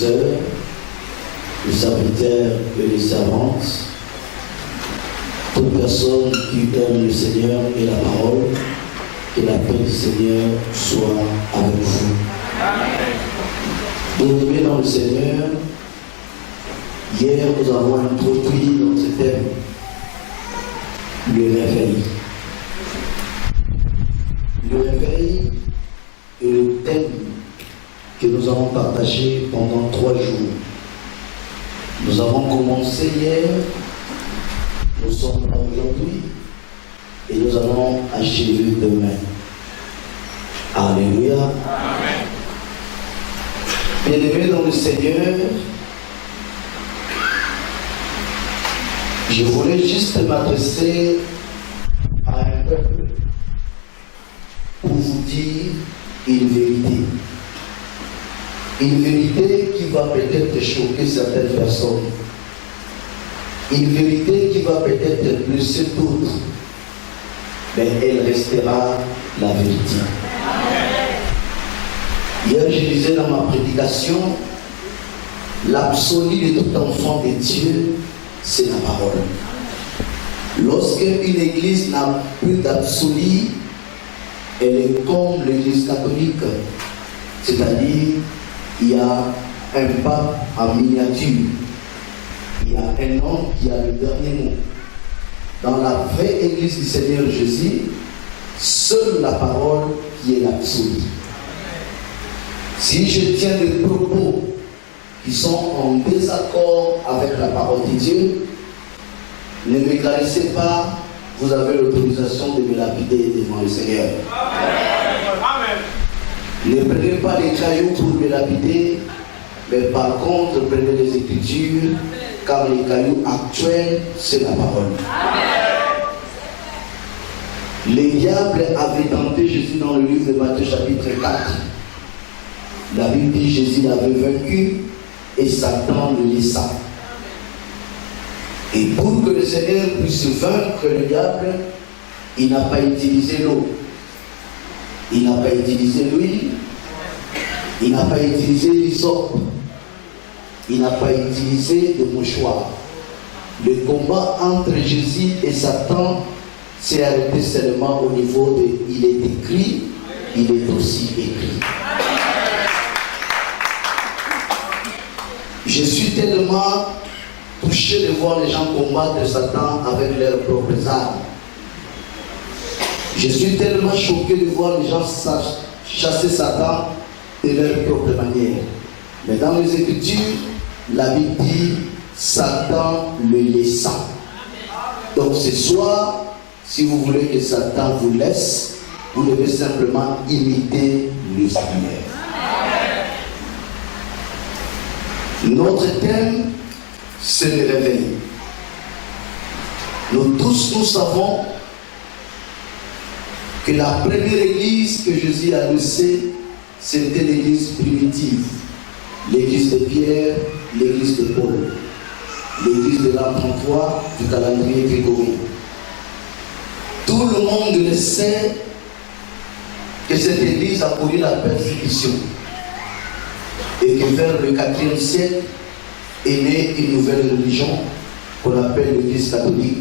sœurs, les serviteurs et les servantes, toute personne qui aime le Seigneur et la parole, que la paix du Seigneur soit avec vous. Bien-aimés dans le Seigneur, hier nous avons introduit dans ce thème le réveil. Le réveil est le thème que nous avons partagé pendant 3 jours. Nous avons commencé hier, nous sommes là aujourd'hui et nous allons achever demain. Alléluia. Amen. Bien-aimés dans le Seigneur, je voulais juste m'adresser à un peuple pour vous dire une vérité. Une vérité qui va peut-être choquer certaines personnes. Une vérité qui va peut-être blesser d'autres. Mais elle restera la vérité. Hier, je disais dans ma prédication, l'absolu de tout enfant de Dieu, c'est la parole. Lorsqu'une église n'a plus d'absolu, elle est comme l'église catholique. C'est-à-dire, il y a un pape en miniature. Il y a un homme qui a le dernier mot. Dans la vraie église du Seigneur Jésus, seule la parole qui est l'absolu. Si je tiens des propos qui sont en désaccord avec la parole de Dieu, ne me caressez pas, vous avez l'autorisation de me lapider devant le Seigneur. Amen. Ne prenez pas les cailloux pour me lapider, mais par contre prenez les Écritures, car les cailloux actuels, c'est la parole. Amen. Les diables avaient tenté Jésus dans le livre de Matthieu chapitre 4. La Bible dit Jésus l'avait vaincu et Satan le laissa. Et pour que le Seigneur puisse vaincre le diable, il n'a pas utilisé l'eau. Il n'a pas utilisé l'huile. Il n'a pas utilisé l'hysope. Il n'a pas utilisé de mouchoir. Le combat entre Jésus et Satan s'est arrêté seulement au niveau de il est écrit, il est aussi écrit. Je suis tellement touché de voir les gens combattre Satan avec leurs propres armes. Je suis tellement choqué de voir les gens chasser Satan de leur propre manière. Mais dans les Écritures, la Bible dit Satan le laissa. Donc ce soir, si vous voulez que Satan vous laisse, vous devez simplement imiter le Seigneur. Notre thème, c'est le réveil. Nous tous, nous savons que la première église que Jésus a laissée, c'était l'église primitive. L'église de Pierre, l'église de Paul, l'église de l'an 33 du calendrier grégorien. Tout le monde le sait que cette église a connu la persécution. Et que vers le 4e siècle est née une nouvelle religion qu'on appelle l'Église catholique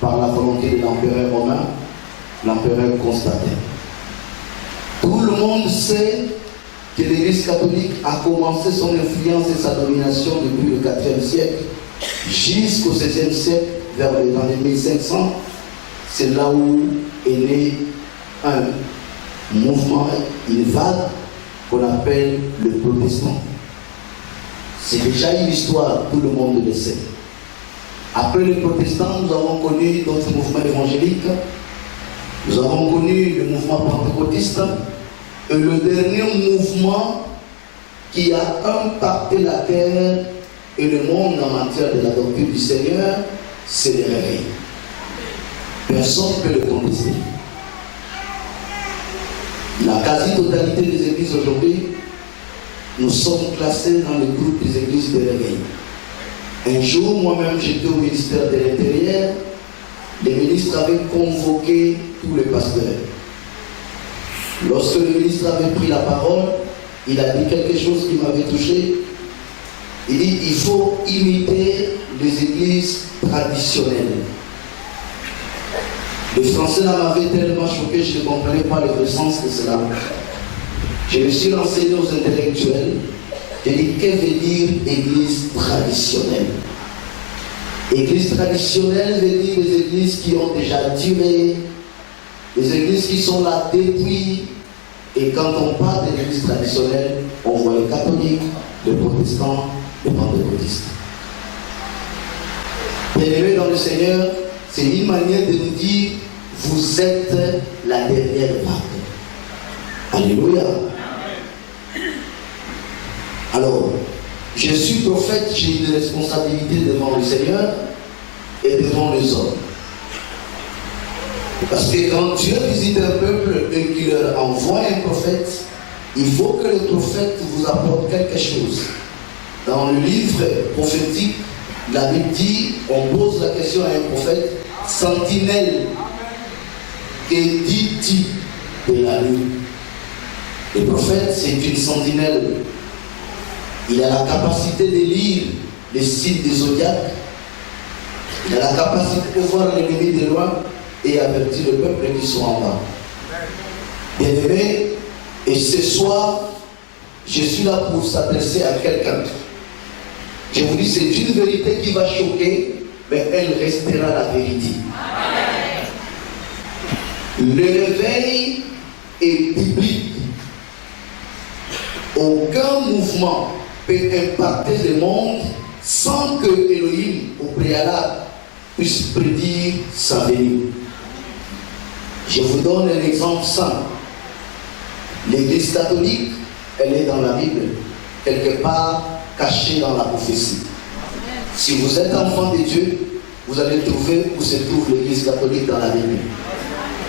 par la volonté de l'empereur romain, l'empereur Constantin. Tout le monde sait que l'Église catholique a commencé son influence et sa domination depuis le 4e siècle jusqu'au 16e siècle, vers les années 1500. C'est là où est né un mouvement, une vague qu'on appelle le protestant. C'est déjà une histoire, tout le monde le sait. Après les protestants, nous avons connu d'autres mouvements évangéliques. Nous avons connu le mouvement pentecôtiste. Et le dernier mouvement qui a impacté la terre et le monde en matière de la doctrine du Seigneur, c'est le réveil. Personne ne peut le contester. La quasi-totalité des églises aujourd'hui, nous sommes classés dans le groupe des églises de réveil. Un jour, moi-même, j'étais au ministère de l'Intérieur. Les ministres avaient convoqué tous les pasteurs. Lorsque le ministre avait pris la parole, il a dit quelque chose qui m'avait touché. Il dit il faut imiter les églises traditionnelles. Le français m'avait tellement choqué, je ne comprenais pas le vrai sens de cela. Je me suis renseigné aux intellectuels. J'ai dit, que veut dire église traditionnelle? Église traditionnelle veut dire les églises qui ont déjà duré, les églises qui sont là depuis. Et quand on parle de l'église traditionnelle, on voit les catholiques, les protestants, les pentecôtistes. Bien-aimés dans le Seigneur, c'est une manière de nous dire, vous êtes la dernière vague. Alléluia. Alors, je suis prophète, j'ai une responsabilité devant le Seigneur et devant les hommes. Parce que quand Dieu visite un peuple et qu'il leur envoie un prophète, il faut que le prophète vous apporte quelque chose. Dans le livre prophétique, la Bible dit, on pose la question à un prophète, sentinelle, et dit de la nuit. Le prophète, c'est une sentinelle. Il a la capacité de lire les signes des zodiaques. Il a la capacité de voir l'ennemi de loin et avertir le peuple qui sont en bas. Bien-aimés, et ce soir, je suis là pour s'adresser à quelqu'un. Je vous dis, c'est une vérité qui va choquer, mais elle restera la vérité. Le réveil est biblique. Aucun mouvement peut impacter le monde sans que Elohim, au préalable, puisse prédire sa venue. Je vous donne un exemple simple. L'Église catholique, elle est dans la Bible, quelque part cachée dans la prophétie. Si vous êtes enfant de Dieu, vous allez trouver où se trouve l'Église catholique dans la Bible.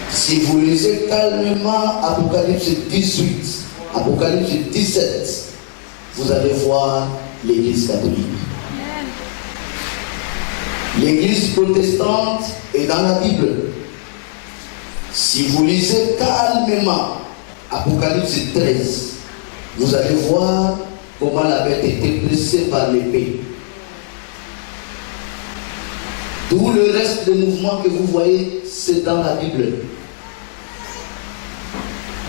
Si vous lisez calmement Apocalypse 18, Apocalypse 17, vous allez voir l'Église catholique. L'Église protestante est dans la Bible. Si vous lisez calmement Apocalypse 13, vous allez voir comment la bête était blessée par l'épée. Tout le reste des mouvements que vous voyez, c'est dans la Bible.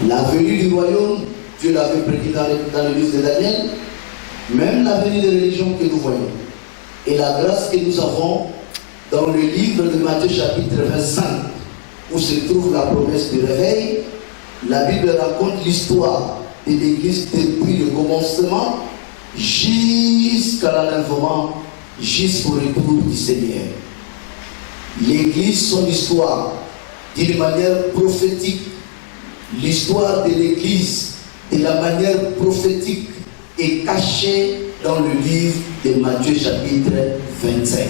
La venue du royaume, Dieu l'avait prédit dans le livre de Daniel, même la venue des religions que nous voyons. Et la grâce que nous avons dans le livre de Matthieu chapitre 25, où se trouve la promesse du réveil, la Bible raconte l'histoire de l'Église depuis le commencement jusqu'à l'enlèvement, jusqu'au retour du Seigneur. L'Église, son histoire, d'une manière prophétique, l'histoire de l'Église, de la manière prophétique, est cachée dans le livre de Matthieu chapitre 25.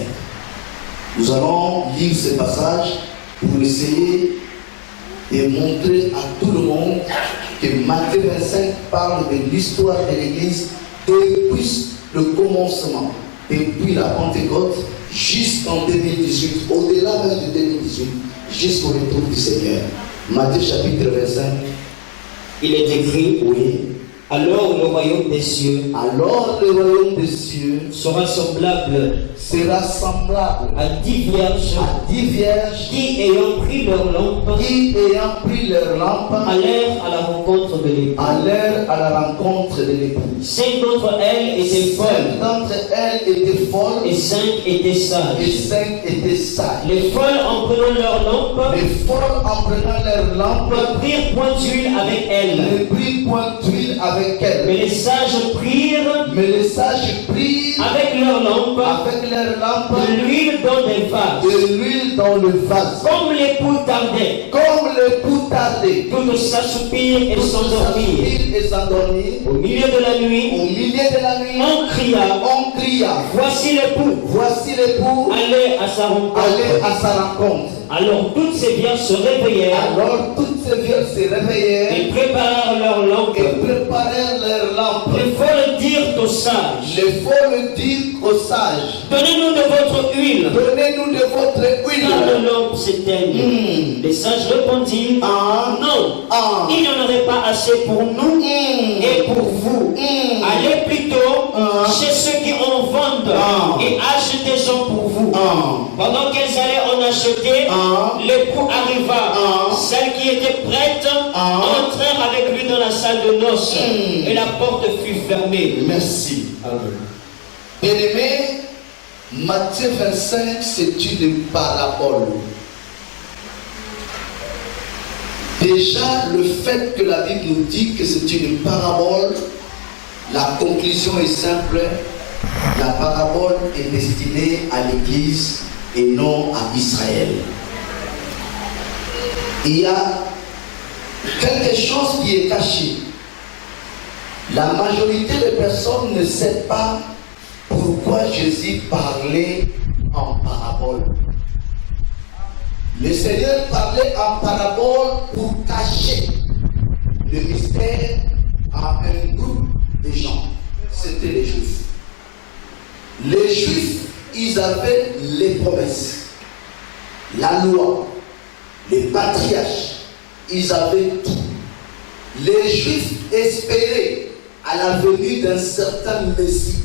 Nous allons lire ce passage pour essayer de montrer à tout le monde que Matthieu 25 parle de l'histoire de l'Église depuis le commencement, depuis la Pentecôte jusqu'en 2018, au-delà même de 2018, jusqu'au retour du Seigneur. Matthieu chapitre 25. Il est écrit, oui. Alors le royaume des cieux sera semblable à 10 vierges qui, ayant pris leur lampe, allèrent à la rencontre de l'époux. 5 d'entre elles étaient folles et 5 étaient sages. Les folles, en prenant leur lampe, ne prirent point d'huile avec elles. Mais les sages prirent avec leur lampe de l'huile dans le vase. Comme l'époux tardait, toutes s'assoupirent et s'endormirent. Au milieu de la nuit, on cria, voici l'époux, allez à sa rencontre. Alors toutes ces vierges se réveillèrent. Et préparèrent leurs lampes. Les folles dirent aux sages. Donnez-nous de votre huile. Car nos lampes s'éteignent. Les sages répondirent, non, il n'y en aurait pas assez pour nous et pour vous. Allez plutôt chez ceux qui ont maison pour vous. Pendant qu'elles allaient en acheter, l'époux arriva. Celles qui étaient prêtes entrèrent avec lui dans la salle de noces et la porte fut fermée. Merci. Bien-aimé, Matthieu 25, c'est une parabole. Déjà, le fait que la Bible nous dit que c'est une parabole, la conclusion est simple. La parabole est destinée à l'Église et non à Israël. Il y a quelque chose qui est caché. La majorité des personnes ne savent pas pourquoi Jésus parlait en parabole. Le Seigneur parlait en parabole pour cacher le mystère à un groupe de gens. C'était les Juifs. Les Juifs, ils avaient les promesses, la loi, les patriarches, ils avaient tout. Les Juifs espéraient à la venue d'un certain Messie.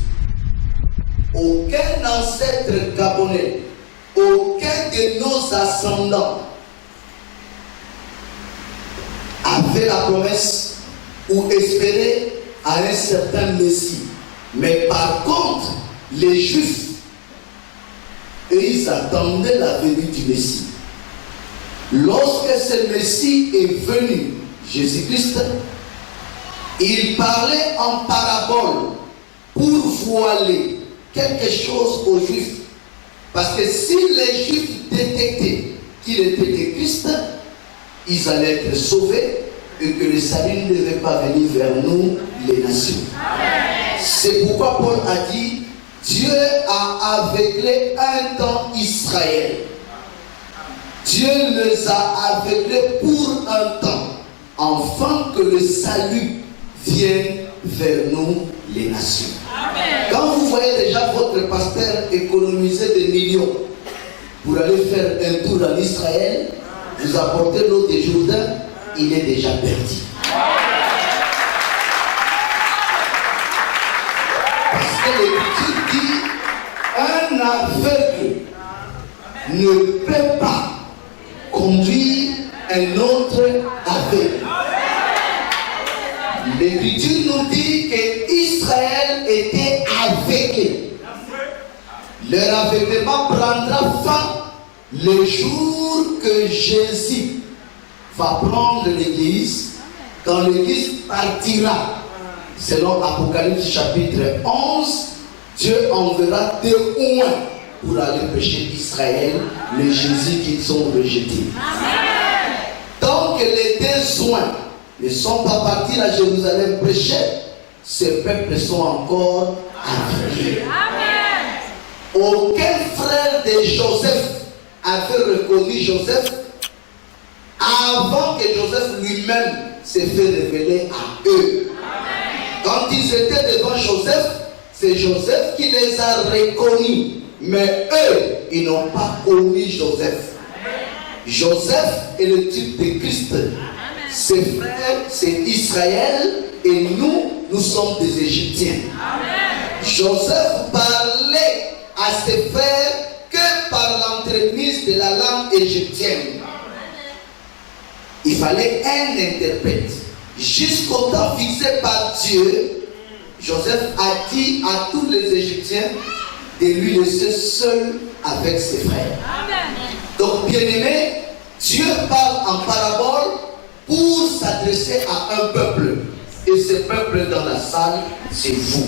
Aucun ancêtre gabonais, aucun de nos ascendants avait la promesse ou espérait à un certain Messie. Mais par contre, les Juifs, ils attendaient la venue du Messie. Lorsque ce Messie est venu, Jésus-Christ, il parlait en parabole pour voiler quelque chose aux Juifs. Parce que si les Juifs détectaient qu'il était le Christ, ils allaient être sauvés et que le salut ne devait pas venir vers nous, les nations. C'est pourquoi Paul a dit, Dieu a aveuglé un temps Israël. Dieu les a aveuglés pour un temps, afin que le salut vienne vers nous, les nations. Amen. Quand vous voyez déjà votre pasteur économiser des millions pour aller faire un tour en Israël, vous apportez l'eau de Jourdain, il est déjà perdu. Parce que l'Écriture dit, un aveugle ne peut pas conduire un autre aveugle. L'Écriture nous dit qu'Israël était aveuglé. Leur aveuglement prendra fin le jour que Jésus va prendre l'Église, quand l'Église partira. Selon Apocalypse chapitre 11, Dieu enverra témoins pour aller prêcher Israël, le Jésus qu'ils ont rejeté. Tant que les témoins ne sont pas partis à Jérusalem prêcher, ces peuples sont encore aveuglés. Aucun frère de Joseph avait reconnu Joseph avant que Joseph lui-même se fait révéler à eux. Quand ils étaient devant Joseph, c'est Joseph qui les a reconnus. Mais eux, ils n'ont pas connu Joseph. Joseph est le type de Christ. Ses frères, c'est Israël et nous sommes des Égyptiens. Joseph parlait à ses frères que par l'entremise de la langue égyptienne. Il fallait un interprète. Jusqu'au temps fixé par Dieu, Joseph a dit à tous les Égyptiens de lui laisser seul avec ses frères. Donc, bien-aimé, Dieu parle en parabole pour s'adresser à un peuple. Et ce peuple dans la salle, c'est vous.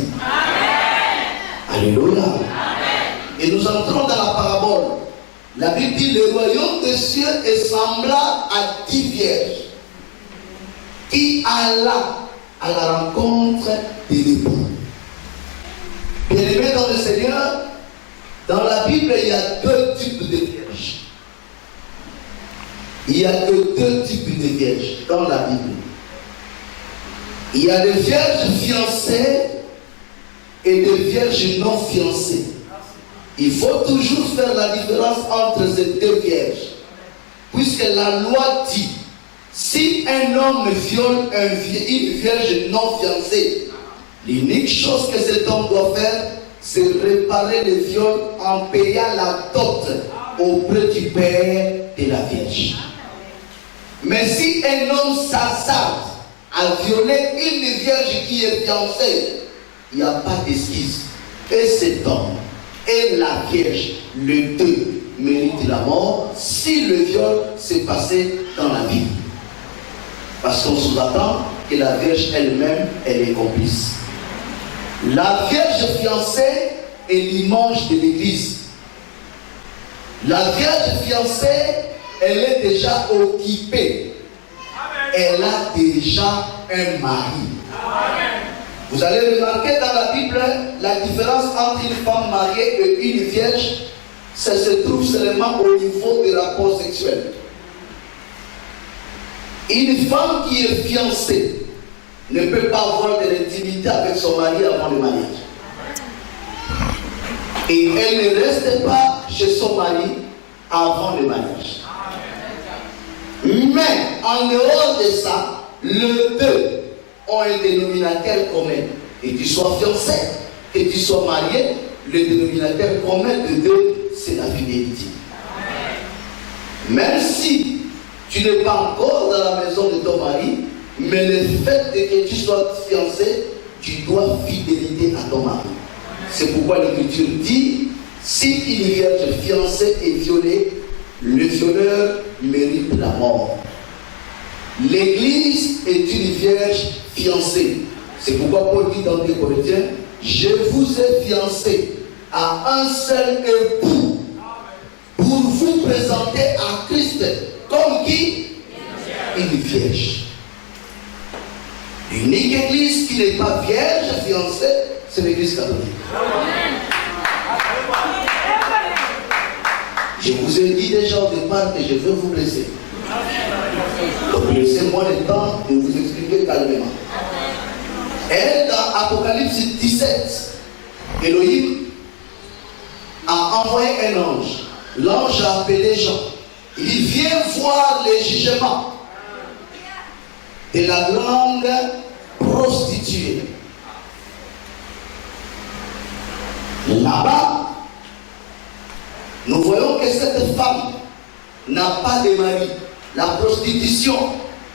Alléluia. Et nous entrons dans la parabole. La Bible dit, le royaume des cieux est semblable à 10 vierges qui alla à la rencontre de l'époux. Bien-aimés dans le Seigneur, dans la Bible, il y a 2 types de vierges. Il y a que 2 types de vierges dans la Bible. Il y a des vierges fiancées et des vierges non fiancées. Il faut toujours faire la différence entre ces 2 vierges. Puisque la loi dit, si un homme viole une vierge non fiancée, l'unique chose que cet homme doit faire, c'est réparer le viol en payant la dot auprès du père de la Vierge. Mais si un homme s'assaille à violer une vierge qui est fiancée, il n'y a pas d'excuse. Et cet homme et la vierge, les deux méritent la mort si le viol s'est passé dans la vie. Parce qu'on sous-attend que la vierge elle-même, elle est complice. La vierge fiancée est l'image de l'église. La vierge fiancée, elle est déjà occupée. Elle a déjà un mari. Vous allez remarquer dans la Bible, la différence entre une femme mariée et une vierge, ça se trouve seulement au niveau des rapports sexuels. Une femme qui est fiancée ne peut pas avoir de l'intimité avec son mari avant le mariage. Et elle ne reste pas chez son mari avant le mariage. Mais en dehors de ça, les deux ont un dénominateur commun. Que tu sois fiancé, que tu sois marié, le dénominateur commun de deux, c'est la fidélité. Même si tu n'es pas encore dans la maison de ton mari, mais le fait que tu sois fiancé, tu dois fidélité à ton mari. C'est pourquoi l'Écriture dit, si une vierge fiancée est violée, le violeur mérite la mort. L'Église est une vierge fiancée. C'est pourquoi Paul dit dans 2 Corinthiens, je vous ai fiancé à un seul époux pour vous présenter à Christ comme qui? Une vierge. L'unique église qui n'est pas vierge fiancée, c'est l'église catholique. Je vous ai dit déjà au départ que je veux vous blesser. Donc laissez-moi le temps de vous expliquer calmement. Et dans Apocalypse 17, Elohim a envoyé un ange. L'ange a appelé Jean. Il vient voir les jugements de la grande prostituée. Là-bas, nous voyons que cette femme n'a pas de mari. La prostitution,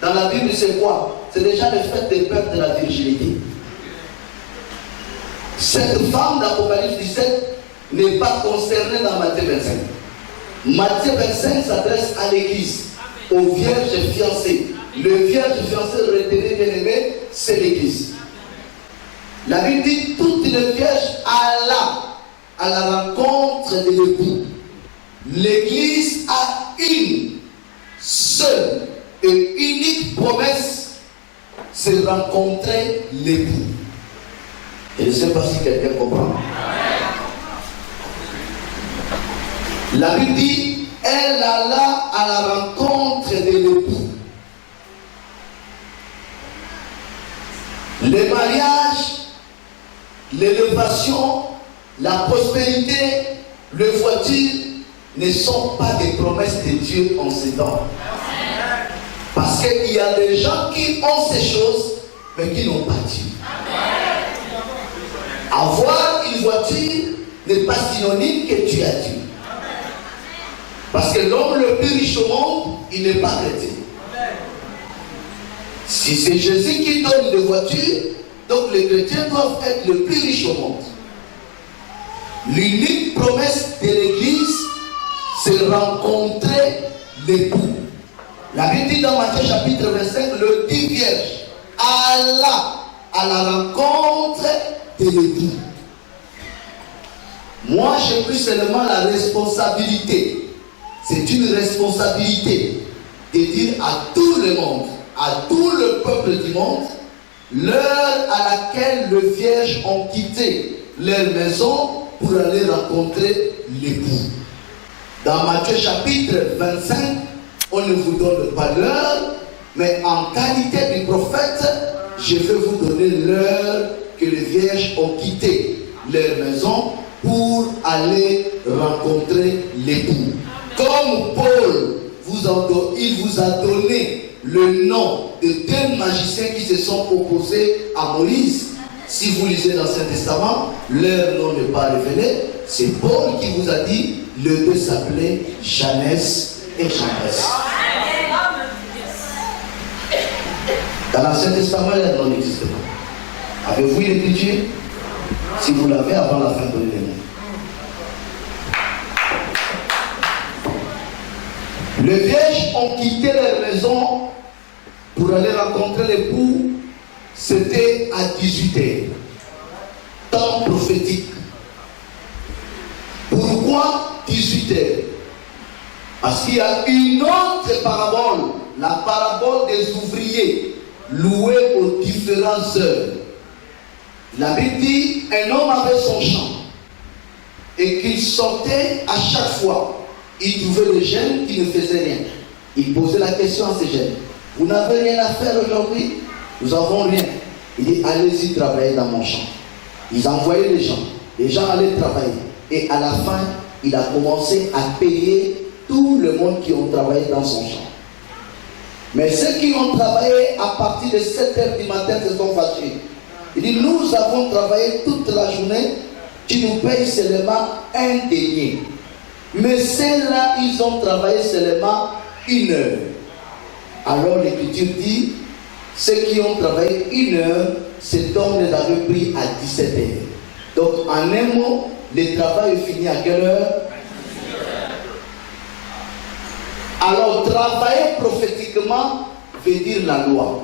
dans la Bible, c'est quoi? C'est déjà le fait de perdre la virginité. Cette femme d'Apocalypse 17 n'est pas concernée dans Matthieu 25. Matthieu 25 s'adresse à l'église, aux vierges fiancées. Le vierge fiancé retenu bien-aimé, c'est l'église. La Bible dit toutes les vierges à la rencontre de l'époux. L'église a une seule et unique promesse, c'est rencontrer l'époux. Je ne sais pas si quelqu'un comprend. La Bible dit, elle alla à la rencontre de l'époux. Le mariage, l'élévation, la prospérité, le voiture ne sont pas des promesses de Dieu en ces temps. Parce qu'il y a des gens qui ont ces choses, mais qui n'ont pas Dieu. Avoir une voiture n'est pas synonyme que tu as Dieu. Parce que l'homme le plus riche au monde, il n'est pas chrétien. Si c'est Jésus qui donne les voitures, donc les chrétiens doivent être le plus riches au monde. L'unique promesse de l'Église, c'est rencontrer l'époux. La Bible dit dans Matthieu chapitre 25, le 10 vierge alla à la rencontre de l'époux. Moi, j'ai pris seulement la responsabilité. C'est une responsabilité de dire à tout le monde, à tout le peuple du monde, l'heure à laquelle les vierges ont quitté leur maison pour aller rencontrer l'époux. Dans Matthieu chapitre 25, on ne vous donne pas l'heure, mais en qualité du prophète, je vais vous donner l'heure que les vierges ont quitté leur maison pour aller rencontrer l'époux. Comme Paul il vous a donné le nom de deux magiciens qui se sont opposés à Moïse, Si vous lisez l'Ancien Testament, leur nom n'est pas révélé. C'est Paul qui vous a dit, les deux s'appelaient Janès et Jambres. Dans l'Ancien Testament, leur nom n'existe pas. Avez-vous l'écriture? Si vous l'avez, avant la fin de l'élément. Les vierges ont quitté leur maison pour aller rencontrer l'époux. C'était à 18h. Temps prophétique. Pourquoi 18h? Parce qu'il y a une autre parabole, la parabole des ouvriers loués aux différentes heures. La Bible dit, un homme avait son champ et qu'il sortait à chaque fois. Il trouvait les jeunes qui ne faisaient rien. Il posait la question à ces jeunes. Vous n'avez rien à faire aujourd'hui? Nous n'avons rien. Il dit, allez-y travailler dans mon champ. Ils envoyaient les gens. Les gens allaient travailler. Et à la fin, il a commencé à payer tout le monde qui ont travaillé dans son champ. Mais ceux qui ont travaillé à partir de 7h du matin se sont fâchés. Il dit, nous avons travaillé toute la journée, tu nous payes seulement un denier. Mais ceux-là, ils ont travaillé seulement 1 heure. Alors l'Écriture dit, ceux qui ont travaillé 1 heure, cet homme les avait pris à 17h. Donc en un mot, le travail est fini à quelle heure? Alors travailler prophétiquement veut dire la loi.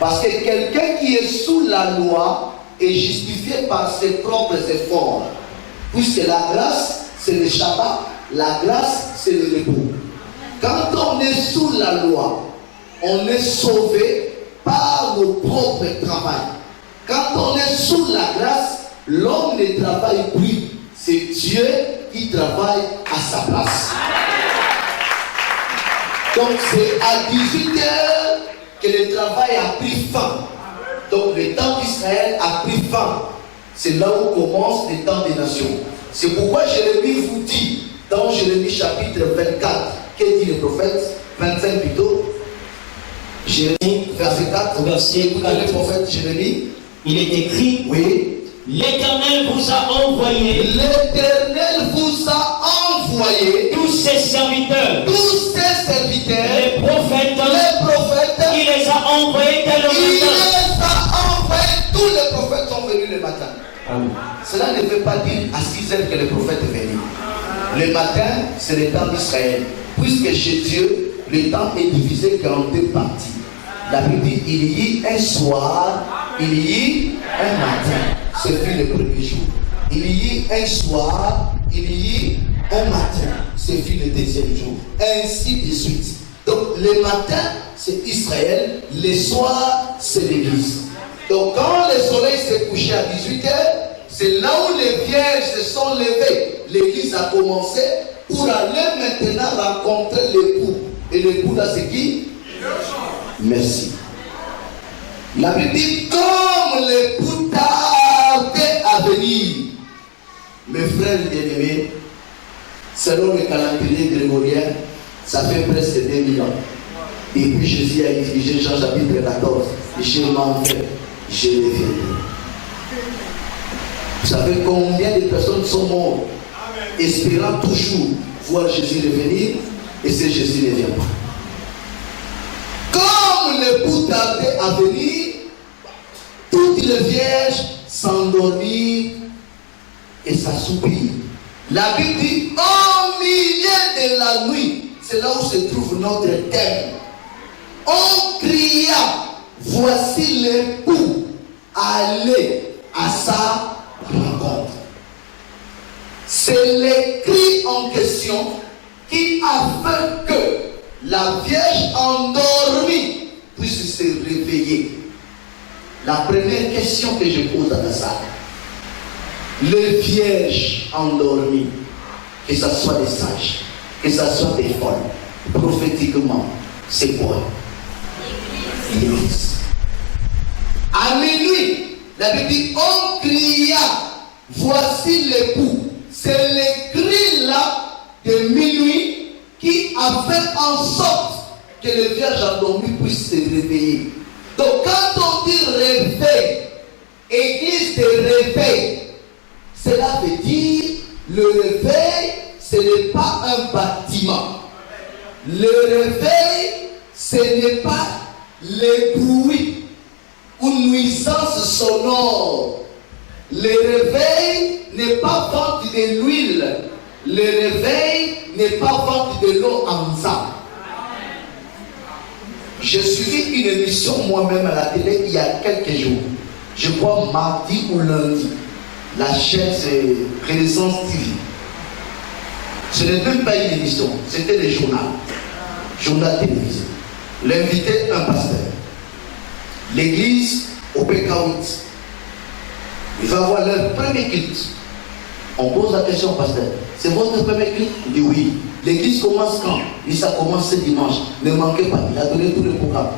Parce que quelqu'un qui est sous la loi est justifié par ses propres efforts. Puisque la grâce, c'est le Shabbat, la grâce, c'est le repos. Quand on est sous la loi, on est sauvé par nos propres travail. Quand on est sous la grâce, l'homme ne travaille plus. C'est Dieu qui travaille à sa place. Donc c'est à 18h que le travail a pris fin. Donc le temps d'Israël a pris fin. C'est là où commence le temps des nations. C'est pourquoi Jérémie vous dit, dans Jérémie chapitre 24, qu'est-ce dit le prophète? 25 plutôt. Jérémie, verset 4. Écoutez le prophète Jérémie. Il est écrit, oui. L'Éternel vous a envoyé. L'Éternel vous a envoyé. Tous ses serviteurs. Tous ses serviteurs. Les prophètes. Il les a envoyés dès le matin. Il les a envoyés. Tous les prophètes sont venus le matin. Amen. Cela ne veut pas dire à 6h que le prophète est venu. Le matin, c'est le temps d'Israël. Puisque chez Dieu, le temps est divisé en 2 parties. La Bible dit, il y eut un soir, il y eut un matin. Ce fut le premier jour. Il y eut un soir, il y eut un matin. Ce fut le deuxième jour. Ainsi de suite. Donc le matin, c'est Israël. Le soir, c'est l'Église. Donc quand le soleil s'est couché à 18h, c'est là où les vierges se sont levées. L'Église a commencé pour aller maintenant rencontrer l'époux. Et l'époux là, c'est qui? Merci. La Bible dit, comme l'époux tardait à venir, mes frères bien-aimés, selon le calendrier grégorien, ça fait presque 2000 ans. Et puis Jésus a exigé Jean chapitre 14, je m'en vais, je reviens. Vous savez combien de personnes sont mortes, espérant toujours voir Jésus revenir, et ce Jésus ne vient pas. Comme l'époux tardait à venir, toutes les vierges s'endormirent et s'assoupirent. La Bible dit, au milieu de la nuit, c'est là où se trouve notre thème. On cria, voici l'époux, allez à sa rencontre. C'est le cri en question qui a fait que la vierge endormie puisse se réveiller. La première question que je pose à la salle, les vierges endormies, que ce soit des sages, que ce soit des folles, prophétiquement, c'est quoi? L'Église. À minuit, la Bible dit, on cria, voici l'époux. C'est le cri là de minuit qui a fait en sorte que les vierges endormies puissent se réveiller. Donc quand on dit réveil, Le réveil, ce n'est pas les bruits ou nuisances sonores. Le réveil n'est pas vendre de l'huile. Le réveil n'est pas vendre de l'eau ensemble. J'ai suivi une émission moi-même à la télé il y a quelques jours. Je crois mardi ou lundi. La chaîne c'est Renaissance TV. Ce n'est même pas une émission, c'était le journal télévisé. L'invité, un pasteur. L'église au PK8. Il va avoir leur premier culte. On pose la question au pasteur. C'est votre premier culte? Il dit oui. L'église commence quand? Il dit ça commence ce dimanche. Ne manquez pas, il a donné tout le programme.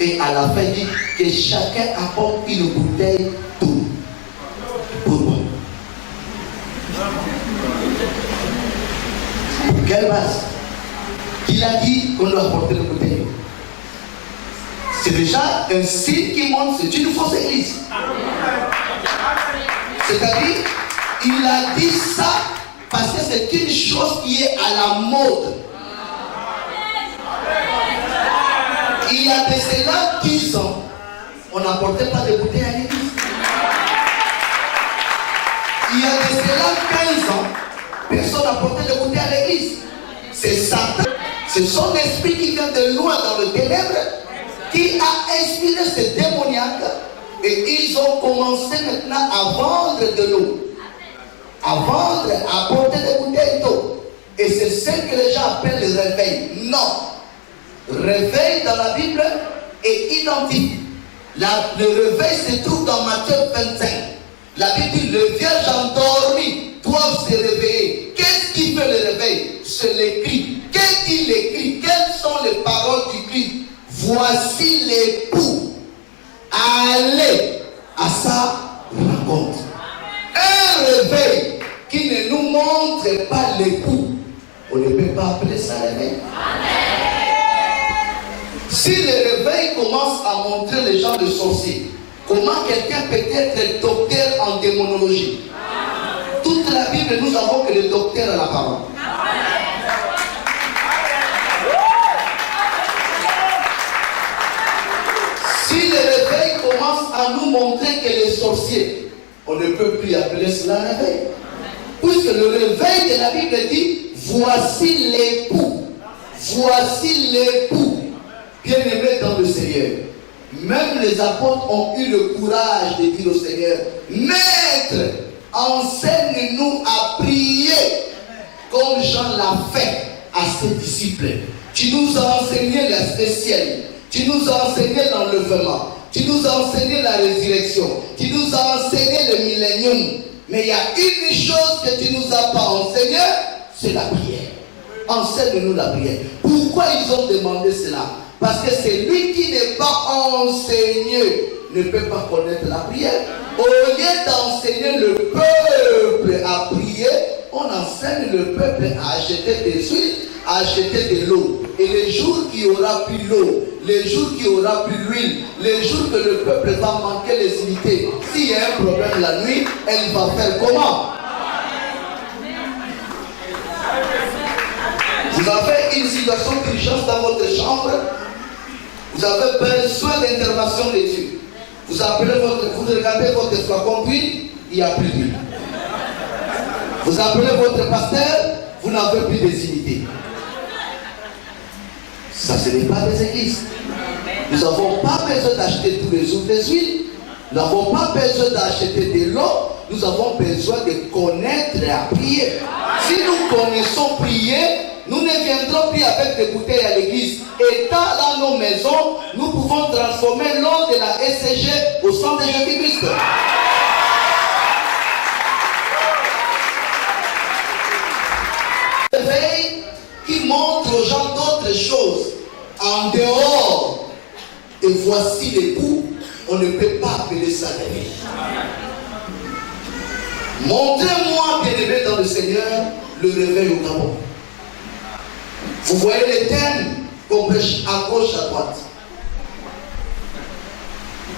Et à la fin, il dit que chacun apporte une bouteille d'eau pour moi. Pour quelle base? Il a dit qu'on doit apporter le bouteille. C'est déjà un signe qui montre que c'est une fausse église. C'est-à-dire, il a dit ça parce que c'est une chose qui est à la mode. Il y a de cela 10 ans, on n'apportait pas de bouteilles à l'église. Il y a de cela 15 ans, personne n'apportait de bouteilles à l'église. C'est Satan, c'est son esprit qui vient de loin dans le ténèbre, qui a inspiré ces démoniaques. Et ils ont commencé maintenant à vendre de l'eau. À vendre, à porter des bouteilles d'eau. Et c'est ce que les gens appellent le réveil. Non. Réveil dans la Bible est identique. Le réveil se trouve dans Matthieu 25. La Bible dit les vierges endormis doivent se réveiller. Qu'est-ce qui fait le réveil? C'est les cris. Qu'est-ce qu'il écrit? Quelles sont les paroles du cri? Voici l'époux. Allez à sa rencontre. Un réveil qui ne nous montre pas l'époux, on ne peut pas appeler ça réveil. Si le réveil commence à montrer les gens de sorciers, comment quelqu'un peut être docteur en démonologie? Toute la Bible, nous avons que le docteur à la parole. Si le réveil commence à nous montrer que les sorciers, on ne peut plus appeler cela réveil. Puisque le réveil de la Bible dit, voici l'époux. Voici l'époux. Bien-aimés dans le Seigneur. Même les apôtres ont eu le courage de dire au Seigneur, Maître, enseigne-nous à prier comme Jean l'a fait à ses disciples. Tu nous as enseigné l'aspect ciel. Tu nous as enseigné l'enlèvement. Tu nous as enseigné la résurrection. Tu nous as enseigné le millénium. Mais il y a une chose que tu ne nous as pas enseigné, c'est la prière. Enseigne-nous la prière. Pourquoi ils ont demandé cela? Parce que c'est lui qui n'est pas enseigné ne peut pas connaître la prière. Au lieu d'enseigner le peuple à prier, on enseigne le peuple à acheter des huiles, à acheter de l'eau. Et les jours qu'il n'y aura plus l'eau, les jours qu'il n'y aura plus l'huile, les jours que le peuple va manquer les unités, s'il y a un problème la nuit, elle va faire comment? Vous avez une situation d'urgence dans votre chambre, vous avez besoin d'intervention de Dieu. Vous regardez votre flacon d'huile, il n'y a plus d'huile. Vous appelez votre pasteur, vous n'avez plus des unités. Ça, ce n'est pas des églises. Nous n'avons pas besoin d'acheter tous les jours des huiles. Nous n'avons pas besoin d'acheter de l'eau. Nous avons besoin de connaître et à prier. Si nous connaissons prier, nous ne viendrons plus avec des bouteilles à l'église. Étant dans nos maisons, nous pouvons transformer l'eau de la SCG au sang de Jésus-Christ. Réveil qui montre aux gens d'autres choses en dehors. Et voici l'époux, on ne peut pas appeler ça réveil. Montrez-moi, bien-aimé dans le Seigneur, le réveil au Gabon. Vous voyez les thèmes qu'on prêche à gauche, à droite.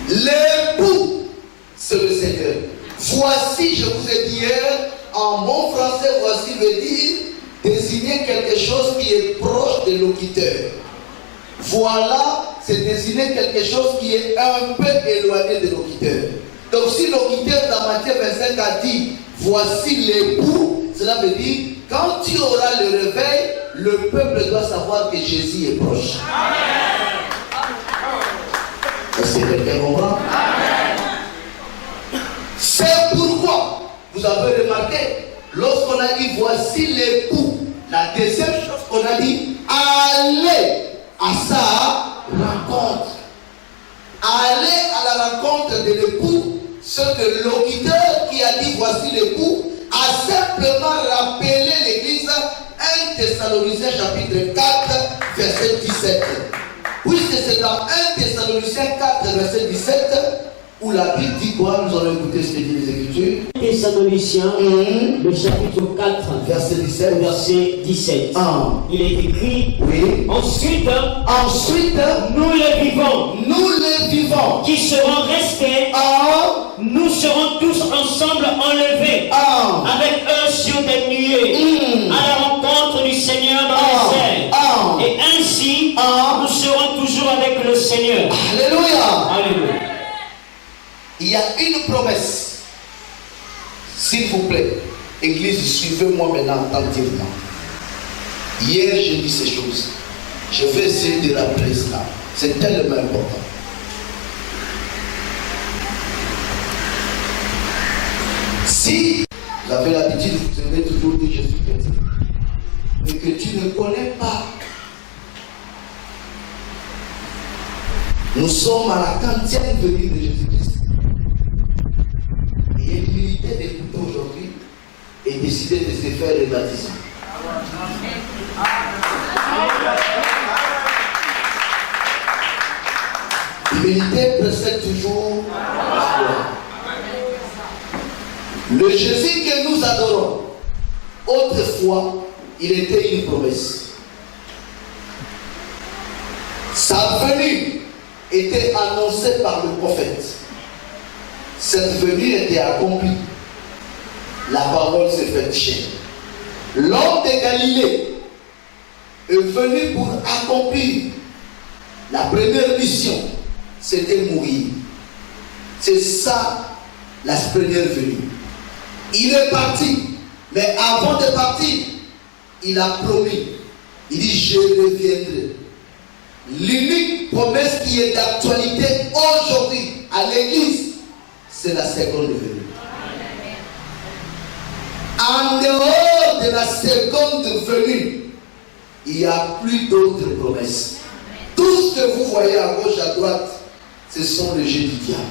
L'époux, c'est le Seigneur. Voici, je vous ai dit hier, en bon français, voici veut dire désigner quelque chose qui est proche de locuteur. Voilà, c'est désigner quelque chose qui est un peu éloigné de locuteur. Donc si locuteur dans Matthieu 25 a dit, voici l'époux, cela veut dire, quand tu auras le réveil, le peuple doit savoir que Jésus est proche. Est-ce que quelqu'un comprend? C'est pourquoi, vous avez remarqué, lorsqu'on a dit voici l'époux, la deuxième chose qu'on a dit, allez à sa rencontre. Aller à la rencontre de l'époux, ce que l'auditeur qui a dit voici l'époux a simplement rappelé l'église 1 Thessaloniciens chapitre 4 verset 17. Puisque c'est dans 1 Thessaloniciens 4 verset 17 où la Bible dit quoi? Nous allons écouter ce que dit les Écritures. Thessaloniciens, le chapitre 4, verset 17. Verset 17. Il est écrit, oui. Ensuite, nous les vivons, qui seront restés, nous serons tous ensemble enlevés, avec eux sur des nuées, à la rencontre du Seigneur dans les airs. Et ainsi, nous serons toujours avec le Seigneur. Alléluia. Alléluia. Il y a une promesse. S'il vous plaît, Église, suivez-moi maintenant attentivement. Hier, j'ai dit ces choses. Je vais essayer de rappeler cela. C'est tellement important. Si vous avez l'habitude, vous avez toujours dit Jésus-Christ, mais que tu ne connais pas, nous sommes à la 40e venue de Jésus-Christ. Il est milité d'écouter aujourd'hui et décider de se faire le baptême. L'humilité précède toujours la gloire. Le Jésus que nous adorons, autrefois, il était une promesse. Sa venue était annoncée par le prophète. Cette venue était accomplie. La parole s'est faite chair. L'homme de Galilée est venu pour accomplir la première mission, c'était mourir. C'est ça la première venue. Il est parti, mais avant de partir, il a promis. Il dit, je reviendrai. L'unique promesse qui est d'actualité aujourd'hui à l'église, c'est la seconde venue. En dehors de la seconde venue, il n'y a plus d'autres promesses. Tout ce que vous voyez à gauche, à droite, ce sont les jeux du diable.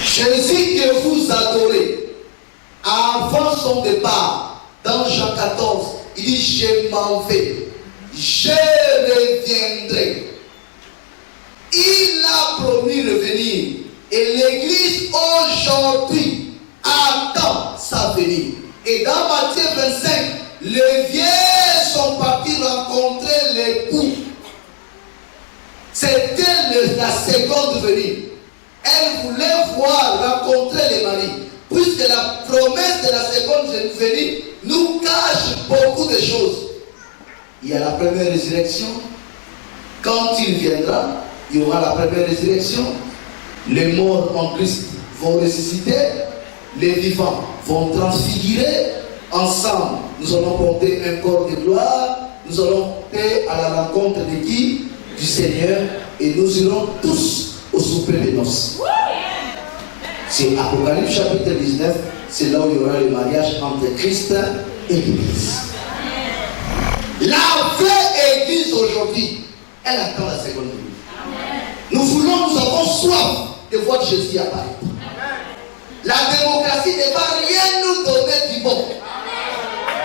Jésus que vous adorez, avant son départ, dans Jean 14, il dit, je m'en vais, je reviendrai. Il a promis revenir. Et l'église aujourd'hui attend sa venue. Et dans Matthieu 25, les vieux sont partis rencontrer l'époux. C'était la seconde venue. Elle voulait voir, rencontrer les maris. Puisque la promesse de la seconde venue nous cache beaucoup de choses. Il y a la première résurrection. Quand il viendra, il y aura la première résurrection. Les morts en Christ vont ressusciter. Les vivants vont transfigurer. Ensemble, nous allons porter un corps de gloire. Nous allons aller à la rencontre de qui? Du Seigneur. Et nous irons tous au souper de noces. C'est Apocalypse chapitre 19. C'est là où il y aura le mariage entre Christ et l'Église. La vraie Église aujourd'hui, elle attend la seconde venue. Nous avons soif de voir Jésus apparaître. La démocratie ne va rien nous donner du bon.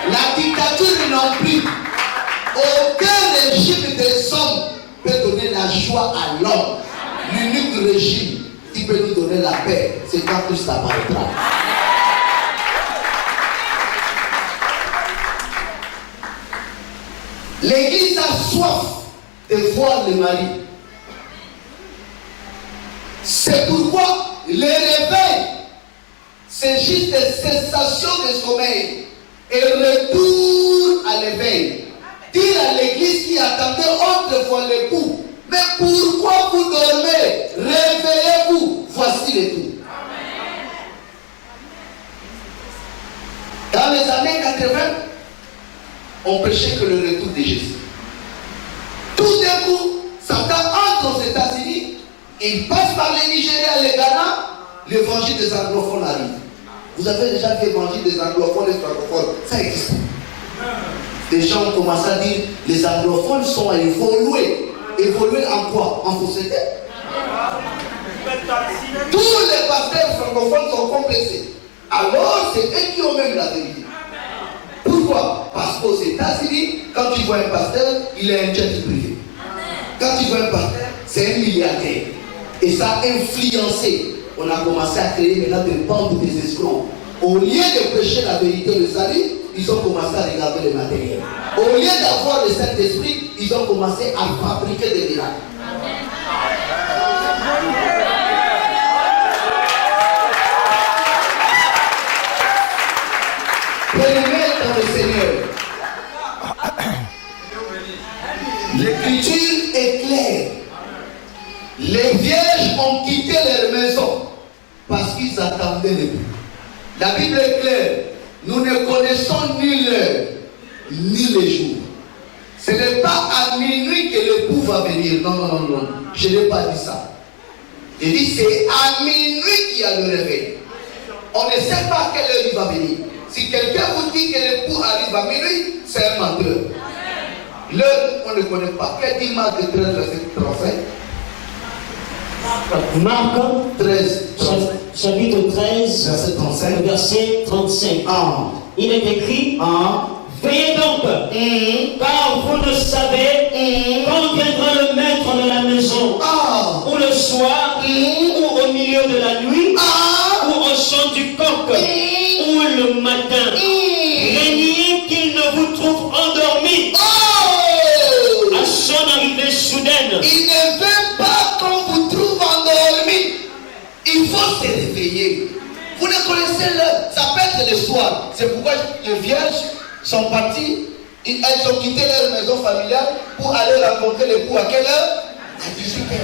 La dictature non plus. Aucun régime des hommes peut donner la joie à l'homme. L'unique régime qui peut nous donner la paix, c'est quand Christ apparaîtra. L'église a soif de voir le mari. C'est pourquoi le réveil, c'est juste des sensations de sommeil. et retourne à l'éveil. Dire à l'église qui attendait autrefois l'époux, mais pourquoi vous dormez? Réveillez-vous, voici l'époux. Dans les années 80, on prêchait que le retour de Jésus. Tout d'un coup, Satan entre aux États-Unis, il passe par les Nigeria, les Ghana, l'évangile des anglophones arrive. Vous avez déjà vu l'évangile des anglophones et des francophones? Ça existe. Les gens ont commencé à dire les anglophones sont évolués. Évolués en quoi? En société. Tous les pasteurs francophones sont complexés. Alors, c'est eux qui ont même la vérité. Pourquoi? Parce qu'aux États-Unis, quand tu vois un pasteur, il est un jet privé. Quand tu vois un pasteur, c'est un milliardaire. Et ça a influencé. On a commencé à créer maintenant des bandes des escrocs. Au lieu de prêcher la vérité, le salut, ils ont commencé à regarder le matériel. Au lieu d'avoir le Saint-Esprit, ils ont commencé à fabriquer des miracles. Bien-aimés dans le Seigneur, l'écriture est claire. Les vierges ont quitté leur maison parce qu'ils attendaient l'époux. La Bible est claire. Nous ne connaissons ni l'heure, ni le jour. Ce n'est pas à minuit que l'époux va venir. Non, non, non, non. Je n'ai pas dit ça. J'ai dit c'est à minuit qu'il y a le réveil. On ne sait pas à quelle heure il va venir. Si quelqu'un vous dit que l'époux arrive à minuit, c'est un menteur. L'heure, on ne connaît pas. Quel dit Marc 13, verset 35? Marc 13, chapitre 13, verset 35. Verset 35. Il est écrit, veillez donc, car vous ne savez quand viendra le maître de la maison, ou le soir, ou au milieu de la nuit, ou au chant du coq, ou le matin. Craignez qu'il ne vous trouve endormi à son arrivée soudaine. Il ne veut pas qu'on vous trouve endormi. Il faut se réveiller. Vous ne connaissez l'heure. Ça peut être le soir. C'est pourquoi les vierges sont parties. Elles ont quitté leur maison familiale pour aller rencontrer l'époux. À quelle heure? À 18h.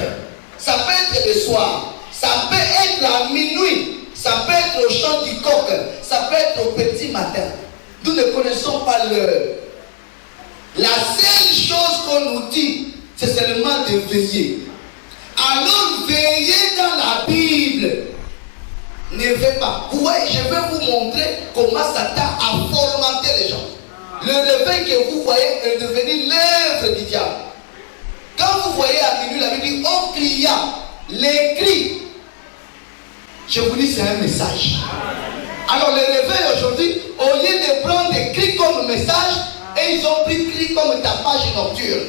Ça peut être le soir. Ça peut être à minuit. Ça peut être au chant du coq. Ça peut être au petit matin. Nous ne connaissons pas l'heure. La seule chose qu'on nous dit, c'est seulement de veiller. Alors veillez dans la Bible. Ne veillez pas. Vous voyez, je vais vous montrer comment Satan a formaté les gens. Le réveil que vous voyez est devenu l'œuvre du diable. Quand vous voyez à minuit, la Bible dit on cria, les cris. Je vous dis, c'est un message. Alors le réveil aujourd'hui, au lieu de prendre des cris comme message, et ils ont pris cris comme tapage nocturne.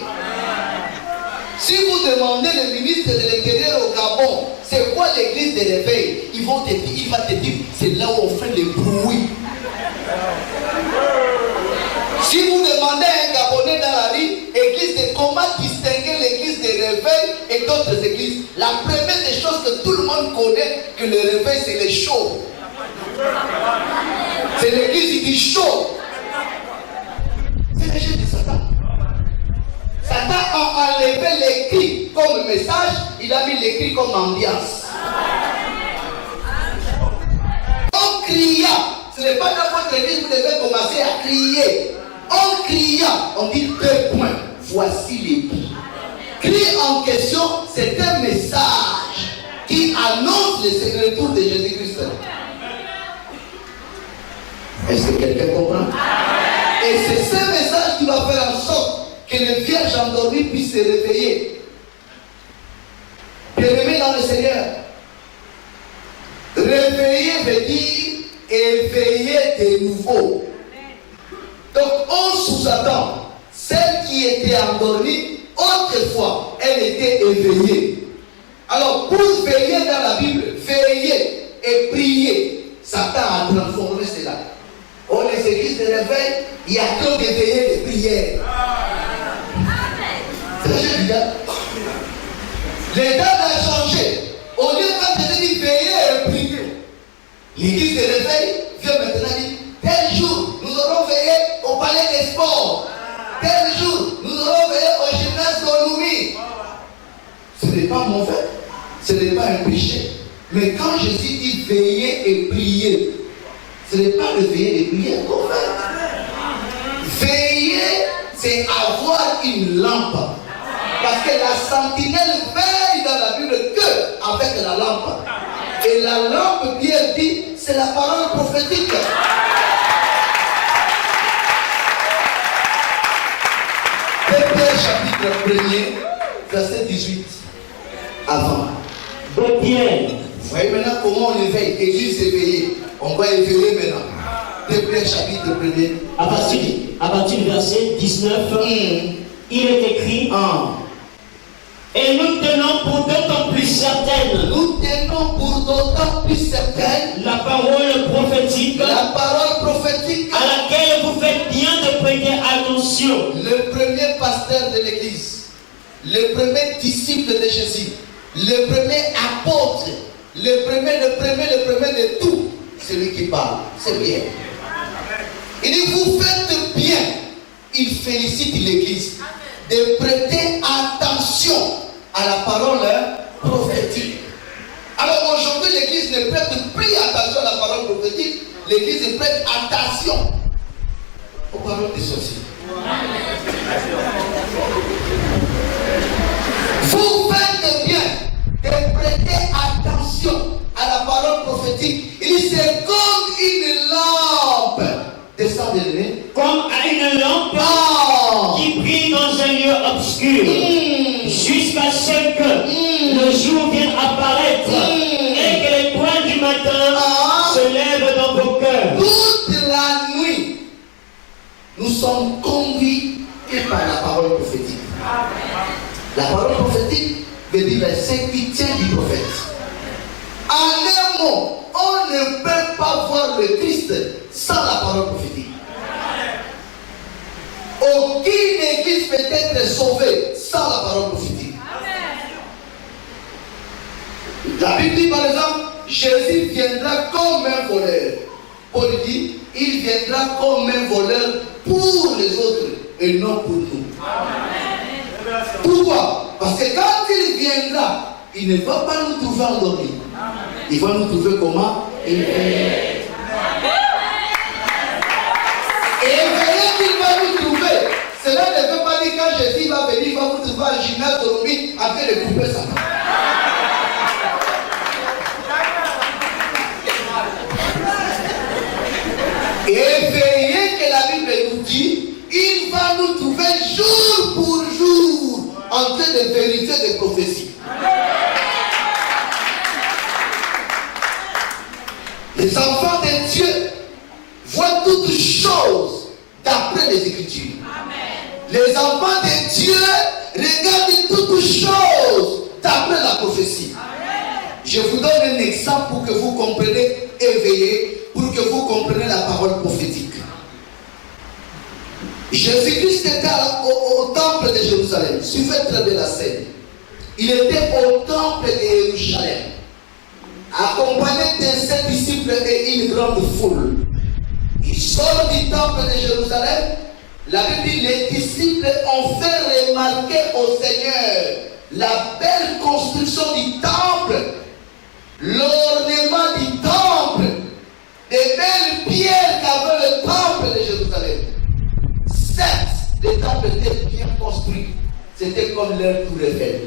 Si vous demandez le ministre de l'Intérieur au Gabon, c'est quoi l'église de réveil? Il va te dire, c'est là où on fait le bruit. Si vous demandez à un Gabonais dans la rue, église de comment distinguer l'église de réveil et d'autres églises, la première des choses que tout le monde connaît, que le réveil c'est le show. C'est l'église qui dit show. C'est le jeu de Satan. Satan a enlevé les cris comme message, il a mis les cris comme ambiance. On cria, ce n'est pas dans votre église, vous devez commencer à crier. On cria, on dit 2 points, voici les cris. Cri en question, c'est un message qui annonce le retour de Jésus-Christ. Est-ce que quelqu'un comprend? Et c'est ce message qui va faire en sorte que les vierges endormies puissent se réveiller. Bien-aimés dans le Seigneur, réveiller veut dire éveiller de nouveau. Donc on sous-attend celle qui était endormie, autrefois, elle était éveillée. Alors pour veiller dans la Bible, veiller et prier, Satan a transformé cela. Oh, les églises de réveil, il y a trop de veillées de prière. C'est bien. Les dates ont changé. Au lieu quand je dis veiller et prier, l'église de réveil vient maintenant dire tel jour, nous aurons veillé sport. Tel jour, nous allons veiller au gymnase d'Oloumi. Ce n'est pas mauvais, ce n'est pas un péché. Mais quand Jésus dit veiller et prier, ce n'est pas le veiller et prier qu'on fait. Veiller, c'est avoir une lampe. Parce que la sentinelle veille dans la Bible que avec la lampe. Et la lampe, bien dit, c'est la parole prophétique. Pierre chapitre 1er, verset 18. Avant. De Pierre. Vous voyez maintenant comment on éveille. Église éveillée. On va éveiller maintenant. Pierre chapitre 1er. À partir du verset 19, il est écrit. Et nous tenons pour d'autant plus certaine. Nous tenons pour d'autant plus certaine. La parole prophétique. La parole prophétique. À laquelle vous faites bien de prêter attention. Le premier pasteur de l'église. Le premier disciple de Jésus. Le premier apôtre. Le premier de tout. Celui qui parle. C'est bien. Il dit vous faites bien. Il félicite l'église de prêter attention à la parole prophétique. Alors aujourd'hui, l'église ne prête plus attention à la parole prophétique. L'église prête attention aux paroles des sorciers. Vous faites bien de prêter attention à la parole prophétique. Il dit c'est comme une lampe. Descendez-le. Comme à une lampe qui brille dans un lieu obscur jusqu'à ce que le jour vienne apparaître et que l'étoile du matin se lève dans vos cœurs. Toute la nuit, nous sommes conduits par la parole prophétique. La parole prophétique veut dire la sécurité du prophète. En un mot, on ne peut pas voir le Christ sans la parole prophétique. Aucune église peut être sauvée sans la parole prophétique. La Bible dit par exemple, Jésus viendra comme un voleur. Paul dit, il viendra comme un voleur pour les autres et non pour nous. Pourquoi? Parce que quand il viendra, il ne va pas nous trouver endormis. Il va nous trouver comment? Éveillés. Éveillés qu'il va nous trouver. Cela ne veut pas dire quand Jésus va venir, il va vous trouver en gymnase d'Oloumi en train de couper sa main. Éveillés que la Bible nous dit, il va nous trouver jour pour jour en train de vérifier des prophéties. Les enfants de Dieu voient toutes choses d'après les Écritures. Les enfants de Dieu regardent toutes choses d'après la prophétie. Je vous donne un exemple pour que vous compreniez, éveillé, pour que vous compreniez la parole prophétique. Jésus-Christ était au temple de Jérusalem. Suivez très bien la scène. Il était au temple de Jérusalem, accompagné de ses disciples et une grande foule. Il sort du temple de Jérusalem. La Bible dit les disciples ont fait remarquer au Seigneur la belle construction du temple, l'ornement du temple, les belles pierres qu'avait le temple de Jérusalem. Certes, le temple était bien construit. C'était comme leur tour Eiffel.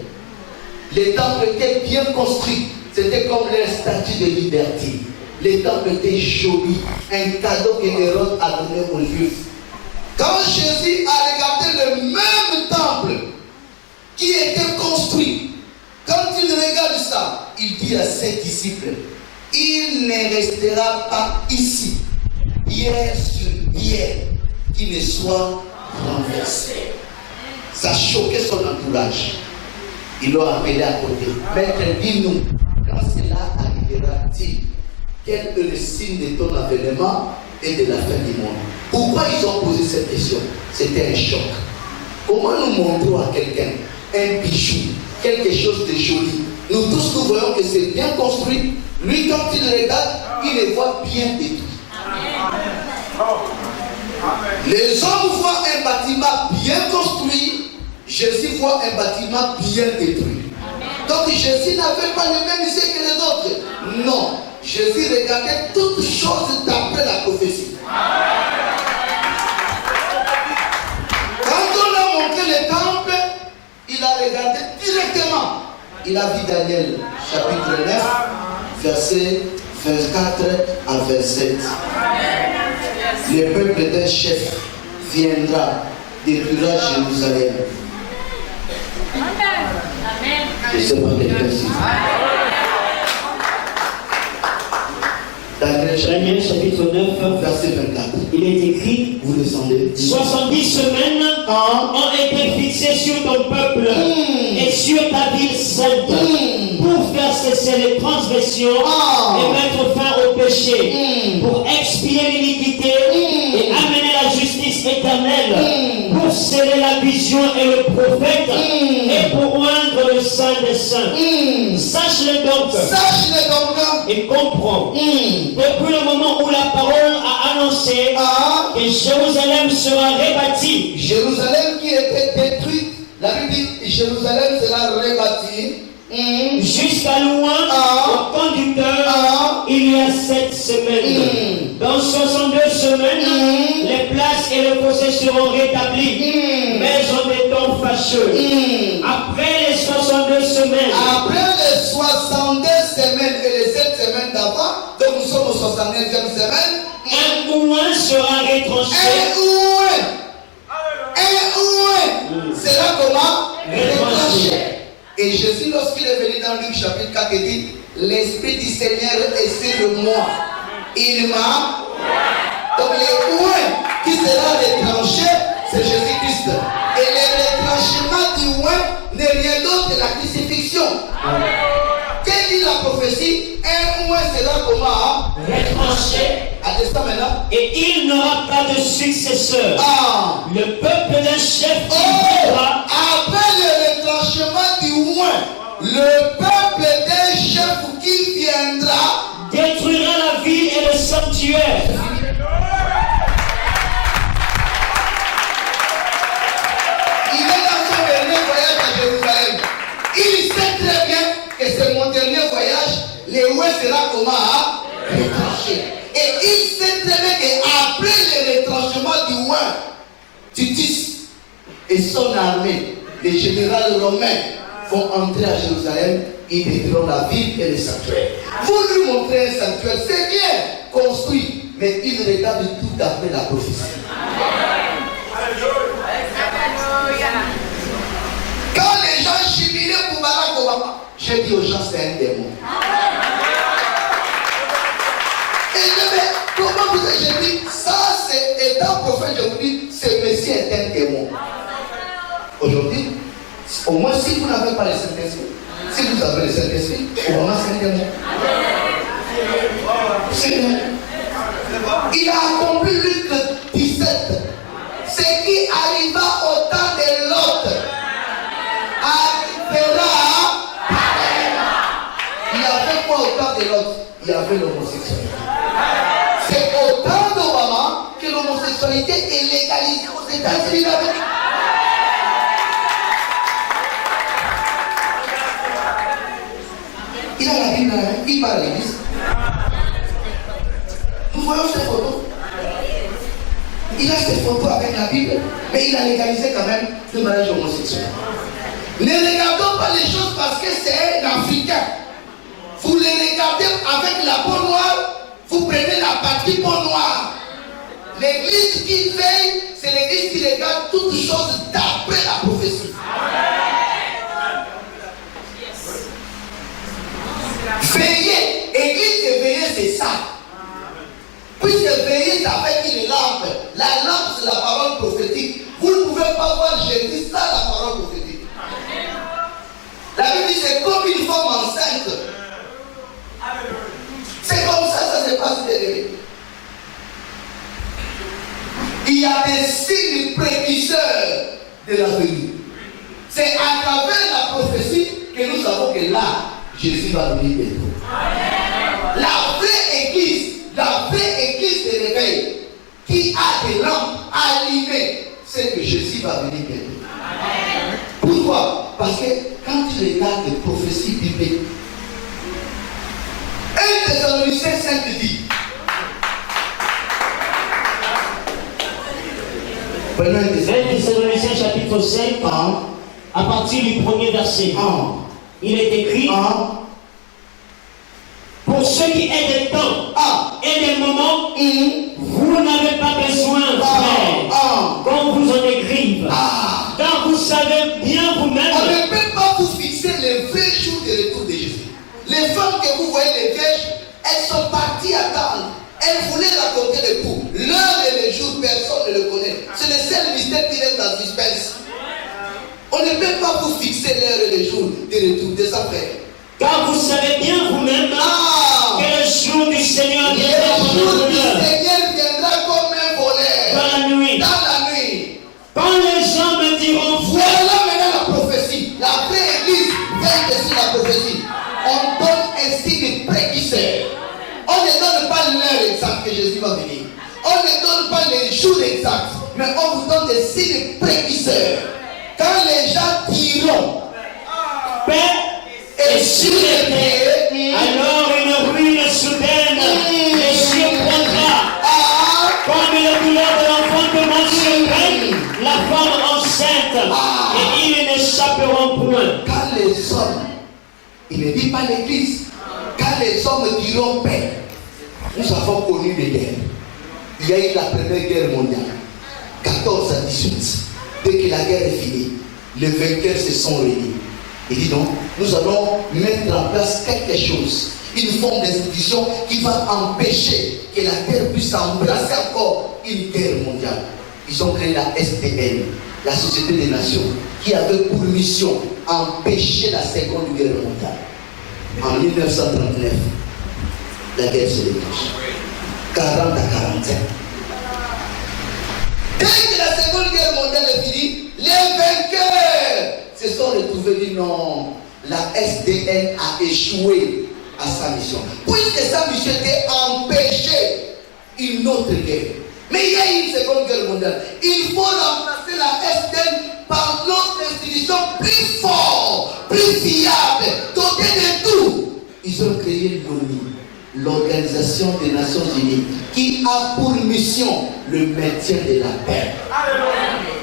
Les temples étaient bien construits. C'était comme leur statue de liberté. Les temples étaient jolis. Un cadeau que Hérode a donné aux Juifs. Quand Jésus a regardé le même temple qui était construit, quand il regarde ça, il dit à ses disciples, il ne restera pas ici, pierre sur pierre, qui ne soit renversé. Ça choquait son entourage. Ils l'ont appelé à côté. Maître, dis-nous, quand cela arrivera-t-il? Quel est le signe de ton avènement et de la fin du monde? Pourquoi ils ont posé cette question? C'était un choc. Comment nous montrons à quelqu'un un bijou, quelque chose de joli? Nous tous, nous voyons que c'est bien construit. Lui, quand il regarde, il le voit bien et tout. Les hommes voient un bâtiment bien construit, Jésus voit un bâtiment bien détruit. Donc Jésus n'avait pas le même yeux que les autres. Non, Jésus regardait toutes choses d'après la prophétie. Quand on a montré le temple, il a regardé directement. Il a vu Daniel, chapitre 9, verset 24 à 27. Le peuple d'un chef viendra, détruira Jérusalem. Je ne sais pas quelqu'un ici. Daniel chapitre 9, verset 24. Il est écrit, vous descendez, 70 semaines ont été fixées sur ton peuple et sur ta ville sainte pour faire cesser les transgressions et mettre fin au péché, pour expier l'iniquité et amener la justice éternelle, pour sceller la vision et le prophète et pour oindre le Saint des Saints. Sache-le donc et comprends. Depuis le moment où la parole a annoncé que Jérusalem sera rebâtie. Jérusalem qui était détruite, la Bible dit Jérusalem sera rebâtie. Jusqu'à loin, au conducteur, il y a 7 semaines. Dans 62 semaines, les places et les fossés seront rétablis, mais en des temps fâcheux. Après les 62 semaines, et les 7 semaines d'avant, donc nous sommes au 69e semaine, un ouin sera retranché. Un ouin sera comment? Retranché. Et Jésus, lorsqu'il est venu dans Luc chapitre 4, il dit, l'Esprit du Seigneur est sur moi. Il m'a. Donc le ouin qui sera retranché, c'est Jésus-Christ. Et le retranchement du ouin n'est rien d'autre que la crucifixion. Quelle dit la prophétie? Un ouin sera comment? Retranché. Attends maintenant. Et il n'aura pas de successeur. Le peuple d'un chef qui viendra. Après le retranchement du ouin, le peuple d'un chef qui viendra détruira la ville et le sanctuaire. Il est dans son dernier voyage à Jérusalem. Il sait très bien que c'est mon dernier voyage. Le ouin sera comment? Retranché. Et il sait très bien qu'après le retranchement du ouin, Titus et son armée, les généraux romains, vont entrer à Jérusalem, ils détruiront la ville et le sanctuaire. Vous lui montrez un sanctuaire, c'est bien construit, mais il regarde tout après la prophétie. Quand les gens jubilaient pour Barack Obama, j'ai dit aux gens, c'est un démon. Et je dis, comment vous avez, j'ai dit, ça c'est, étant prophète, je vous dis, ce Messie est un démon. Aujourd'hui, au moins si vous n'avez pas le Saint-Esprit, si vous avez le Saint-Esprit, au moins c'est un démon. C'est bien. Il a accompli Luc 17. Ce qui arriva au temps de Lot arrivera pareillement. Il y avait quoi au temps de Lot? Il y avait l'homosexualité. C'est au temps d'Obama que l'homosexualité est légalisée aux États-Unis d'Amérique. Il a la Bible, il va à l'église. Nous voyons ces photos. Il a ces photos avec la Bible, mais il a légalisé quand même le mariage homosexuel. Ne regardons pas les choses parce que c'est un Africain. Vous les regardez avec la peau noire, vous prenez la partie peau noire. L'église qui veille, c'est l'église qui regarde toutes choses d'après la prophétie. Veiller, église et veiller, c'est ça. Puisque veiller, ça fait qu'il est lampe. La lampe, c'est la parole prophétique. Vous ne pouvez pas voir Jésus sans la parole prophétique. La Bible dit c'est comme une femme enceinte. C'est comme ça se passe derrière. Il y a des signes précurseurs de l'avenir. C'est à travers la prophétie que nous savons que là, Jésus va venir bientôt. La vraie église de réveil, qui a des lampes allumées, c'est que Jésus va venir bientôt. Pourquoi? Parce que quand tu regardes les prophéties bibliques, 1 Thessaloniciens 5 dit, Prenons 1 Thessaloniciens chapitre 5, à partir du premier verset, il est écrit, pour ceux qui aient des temps et des moments, vous n'avez pas besoin, frère, qu'on vous en écrive. Car vous savez bien vous-même. On ne peut pas vous fixer les vrais jours de retour de Jésus. Les femmes que vous voyez, les vierges, elles sont parties attendre. Elles voulaient raconter le coup. L'heure et le jour, personne ne le connaît. C'est le seul mystère qui reste dans le suspense. On ne peut pas vous fixer l'heure et le jour de retour de sa frère. Car vous savez bien vous-même que le jour du Seigneur viendra comme un voleur. Dans la nuit. Quand les gens me diront, voilà maintenant la prophétie. La vraie église vient de sur la prophétie. On donne un signe précurseur. On ne donne pas l'heure exacte que Jésus va venir. On ne donne pas les jours exacts. Mais on vous donne des signes précurseurs. Quand les gens diront, paix et sûreté, alors une ruine soudaine les surprendra. Comme le douleur de l'enfant commence sur la femme enceinte, et ils n'échapperont point. Quand les hommes, il ne dit pas l'église, quand les hommes diront paix, nous avons connu des guerres. Il y a eu la première guerre mondiale, 14 à 18. Dès que la guerre est finie, les vainqueurs se sont réunis. Il dit donc, nous allons mettre en place quelque chose, une forme d'institution qui va empêcher que la terre puisse embrasser encore une guerre mondiale. Ils ont créé la SDN, la Société des Nations, qui avait pour mission empêcher la seconde guerre mondiale. En 1939, la guerre se déclenche. 40 à 45. Dès que la seconde guerre mondiale est finie, les vainqueurs se sont retrouvés dit non, la SDN a échoué à sa mission. Puisque sa mission était empêcher une autre guerre. Mais il y a eu une seconde guerre mondiale. Il faut remplacer la SDN par l'autre institution plus forte, plus fiable, dotée de tout. Ils ont créé l'ONU, l'Organisation des Nations Unies, qui a pour mission le maintien de la paix.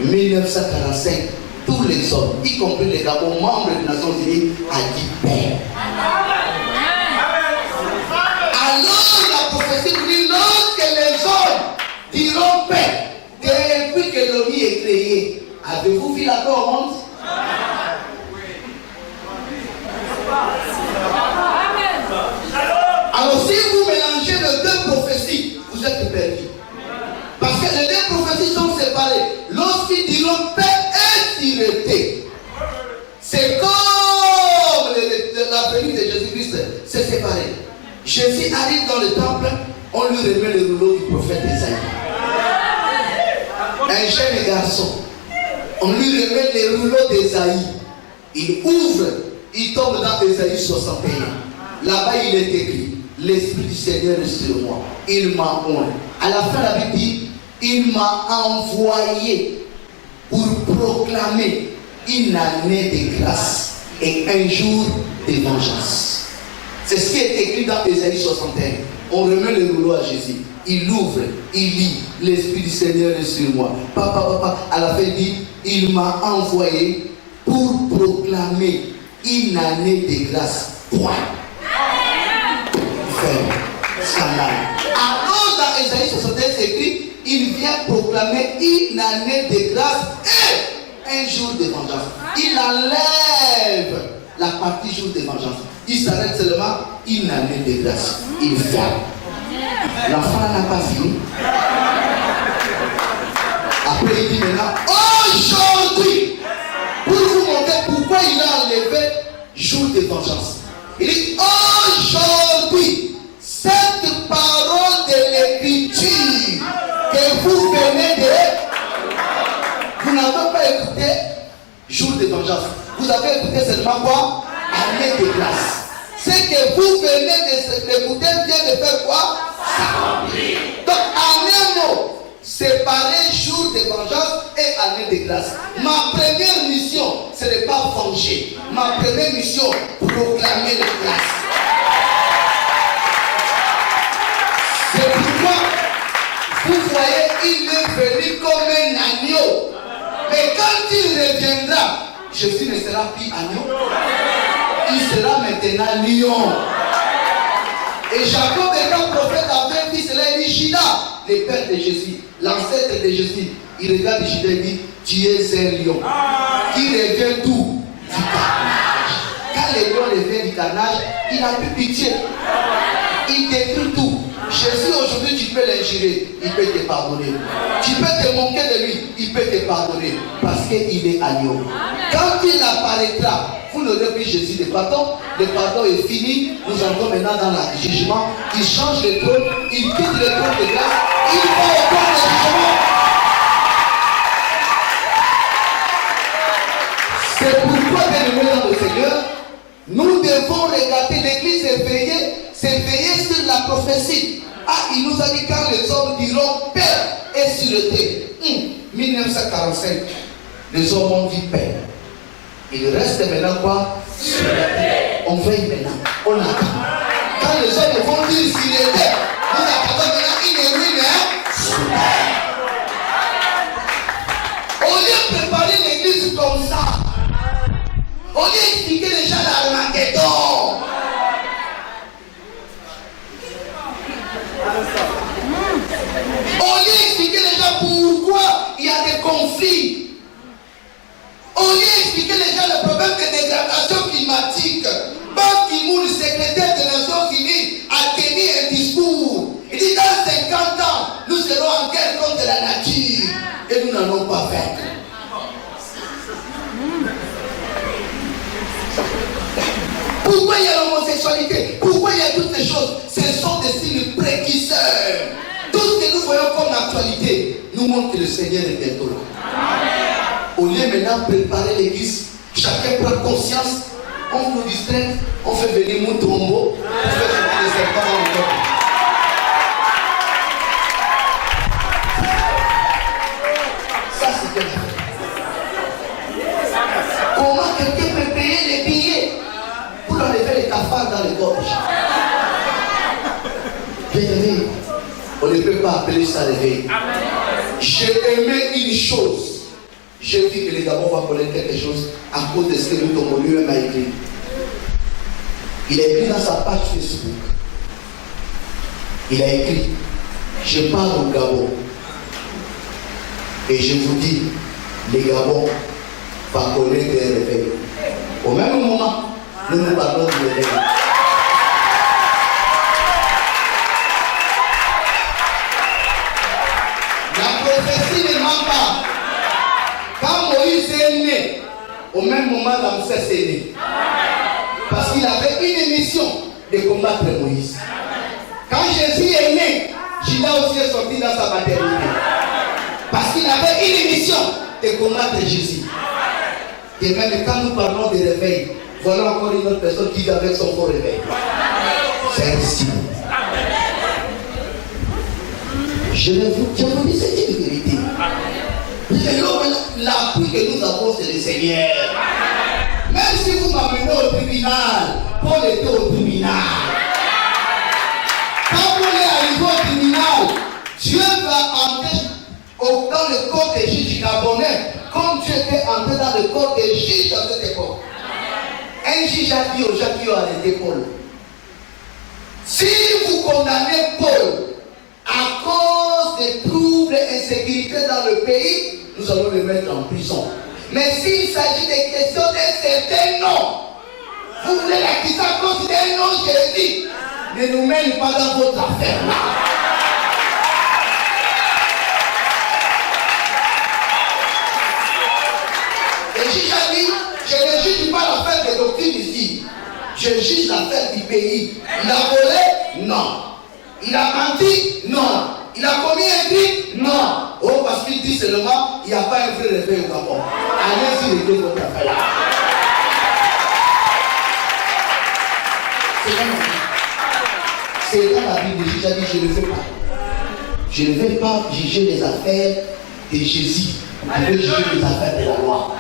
1945, tous les hommes, y compris les Gabons, membres des Nations Unies, a dit paix. Alors la prophétie nous dit, lorsque les hommes diront paix, depuis que l'ONU est créée, avez-vous vu l'accord au monde? Alors si vous mélangez les deux prophéties, vous êtes perdus. Parce que les deux prophéties sont séparées. Lorsqu'ils diront paix et sûreté, c'est comme la venue de Jésus-Christ, c'est séparé. Jésus arrive dans le temple, on lui remet le rouleau du prophète Isaïe. Un jeune garçon, on lui remet le rouleau d'Isaïe. Il ouvre, il tombe dans Isaïe 61. Là-bas, il est écrit, l'Esprit du Seigneur est sur moi. Il m'a oint. À la fin, la Bible dit, il m'a envoyé pour proclamer une année de grâce et un jour de vengeance. C'est ce qui est écrit dans Isaïe 61. On remet le rouleau à Jésus. Il ouvre, il lit, l'Esprit du Seigneur est sur moi. Papa, à la fin, il dit, il m'a envoyé pour proclamer une année de grâce. Point. Scandale. Alors dans Isaïe 61, c'est écrit, il vient proclamer une année de grâce et un jour de vengeance. Il enlève la partie jour de vengeance. Il s'arrête seulement une année de grâce. Il ferme. L'enfant n'a pas fini. Après il dit maintenant, aujourd'hui, pour vous montrer pourquoi il a enlevé jour de vengeance. Il dit, aujourd'hui, cette parole de l'écriture que vous venez de... Vous n'avez pas écouté jour de vengeance. Vous avez écouté seulement quoi? Année de grâce. Ce que vous venez d'écouter vient de faire quoi? S'accomplir. Donc en un mot, séparer jour de vengeance et année de grâce. Ma première mission, ce n'est pas venger. Ma première mission, proclamer la grâce. C'est pourquoi, vous voyez, il est venu comme un agneau. Mais quand il reviendra, Jésus ne sera plus agneau. Il sera maintenant lion. Et Jacob, étant prophète, avait dit cela, il dit Judas, le père de Jésus, l'ancêtre de Jésus. Il regarde Judas et dit, tu es un lion. Qui revient d'où? Du carnage. Quand le lion revient du carnage, il n'a plus pitié. Il détruit tout. Jésus, aujourd'hui, tu peux l'injurer, il peut te pardonner. Tu peux te moquer de lui, il peut te pardonner. Parce qu'il est agneau. Quand il apparaîtra, vous n'aurez plus Jésus de pardon. Le pardon est fini. Nous entrons maintenant dans le jugement. Il change le trône, il quitte le trône de grâce, il va au trône de jugement. C'est pourquoi, bien-aimés dans le Seigneur, nous devons regarder l'église s'éveiller sur la prophétie. Ah, il nous a dit quand les hommes diront Père et sûreté. 1945, les hommes ont dit Père. Il reste maintenant quoi? Sûreté. On veille maintenant. On attend. Quand les hommes vont dire sûreté, nous attendons maintenant une ruine. Au lieu de préparer l'église comme ça, au lieu d'expliquer les gens l'Armageddon, au lieu d'expliquer les gens pourquoi il y a des conflits, au lieu d'expliquer les gens le problème de dégradation climatique, Ban Ki-moon, le secrétaire des Nations Unies, a tenu un discours. Il dit dans 50 ans, nous serons en guerre contre la nature et nous n'allons pas vaincre. Pourquoi il y a l'homosexualité? Pourquoi il y a toutes ces choses? Ce sont des signes précurseurs. Tout ce que nous voyons comme actualité nous montre que le Seigneur est bientôt là. Au lieu maintenant de préparer l'église, chacun prend conscience, on nous distrait, on fait venir mon tombeau, on fait venir les serpents dans le corps. Ça c'est quelque chose. Comment quelqu'un peut payer les billets pour enlever les cafards dans les gorges? Bien-aimé, on ne peut pas appeler ça réveil. J'ai aimé une chose. J'ai dit que les Gabons vont connaître quelque chose à cause de ce que nous Tongolais lui-même a écrit. Il a écrit dans sa page Facebook. Il a écrit, je parle au Gabon. Et je vous dis, les Gabons vont connaître un réveil. Au même moment, nous nous parlons du réveil. La prophétie ne ment pas. Quand Moïse est né, au même moment, Ramsès est né. Parce qu'il avait une mission de combattre Moïse. Quand Jésus est né, Judas aussi est sorti dans sa maternité. Parce qu'il avait une mission de combattre Jésus. Et même quand nous parlons de réveil, voilà encore une autre personne qui vit avec son faux réveil. C'est ainsi. Je vous dis, c'est une vérité. L'appui que nous avons, c'est le Seigneur. Même si vous m'amenez au tribunal, Paul était au tribunal. Quand Paul est arrivé au tribunal, Dieu va entrer dans le corps des juges gabonais, comme Dieu était entré dans le corps des juges dans cette époque. Un juge a dit aux gens qui ont arrêté Paul, si vous condamnez Paul à cause des troubles et insécurité dans le pays, nous allons le mettre en prison. Mais s'il s'agit des questions d'un certain nom, vous voulez l'acquitter à cause d'un nom, Jésus, ne nous mêlez pas dans votre affaire là. Le juge a dit, je ne juge pas l'affaire de doctrine ici. Je juge l'affaire du pays. Il a volé? Non. Il a menti? Non. Il a commis un crime? Non. Oh, parce qu'il dit seulement, il n'y a pas un vrai réveil au Gabon. Allez-y, réglez votre affaire là. C'est dans la Bible, j'ai dit, je ne le fais pas. Je ne vais pas juger les affaires de Jésus. Je vais juger les affaires de la loi.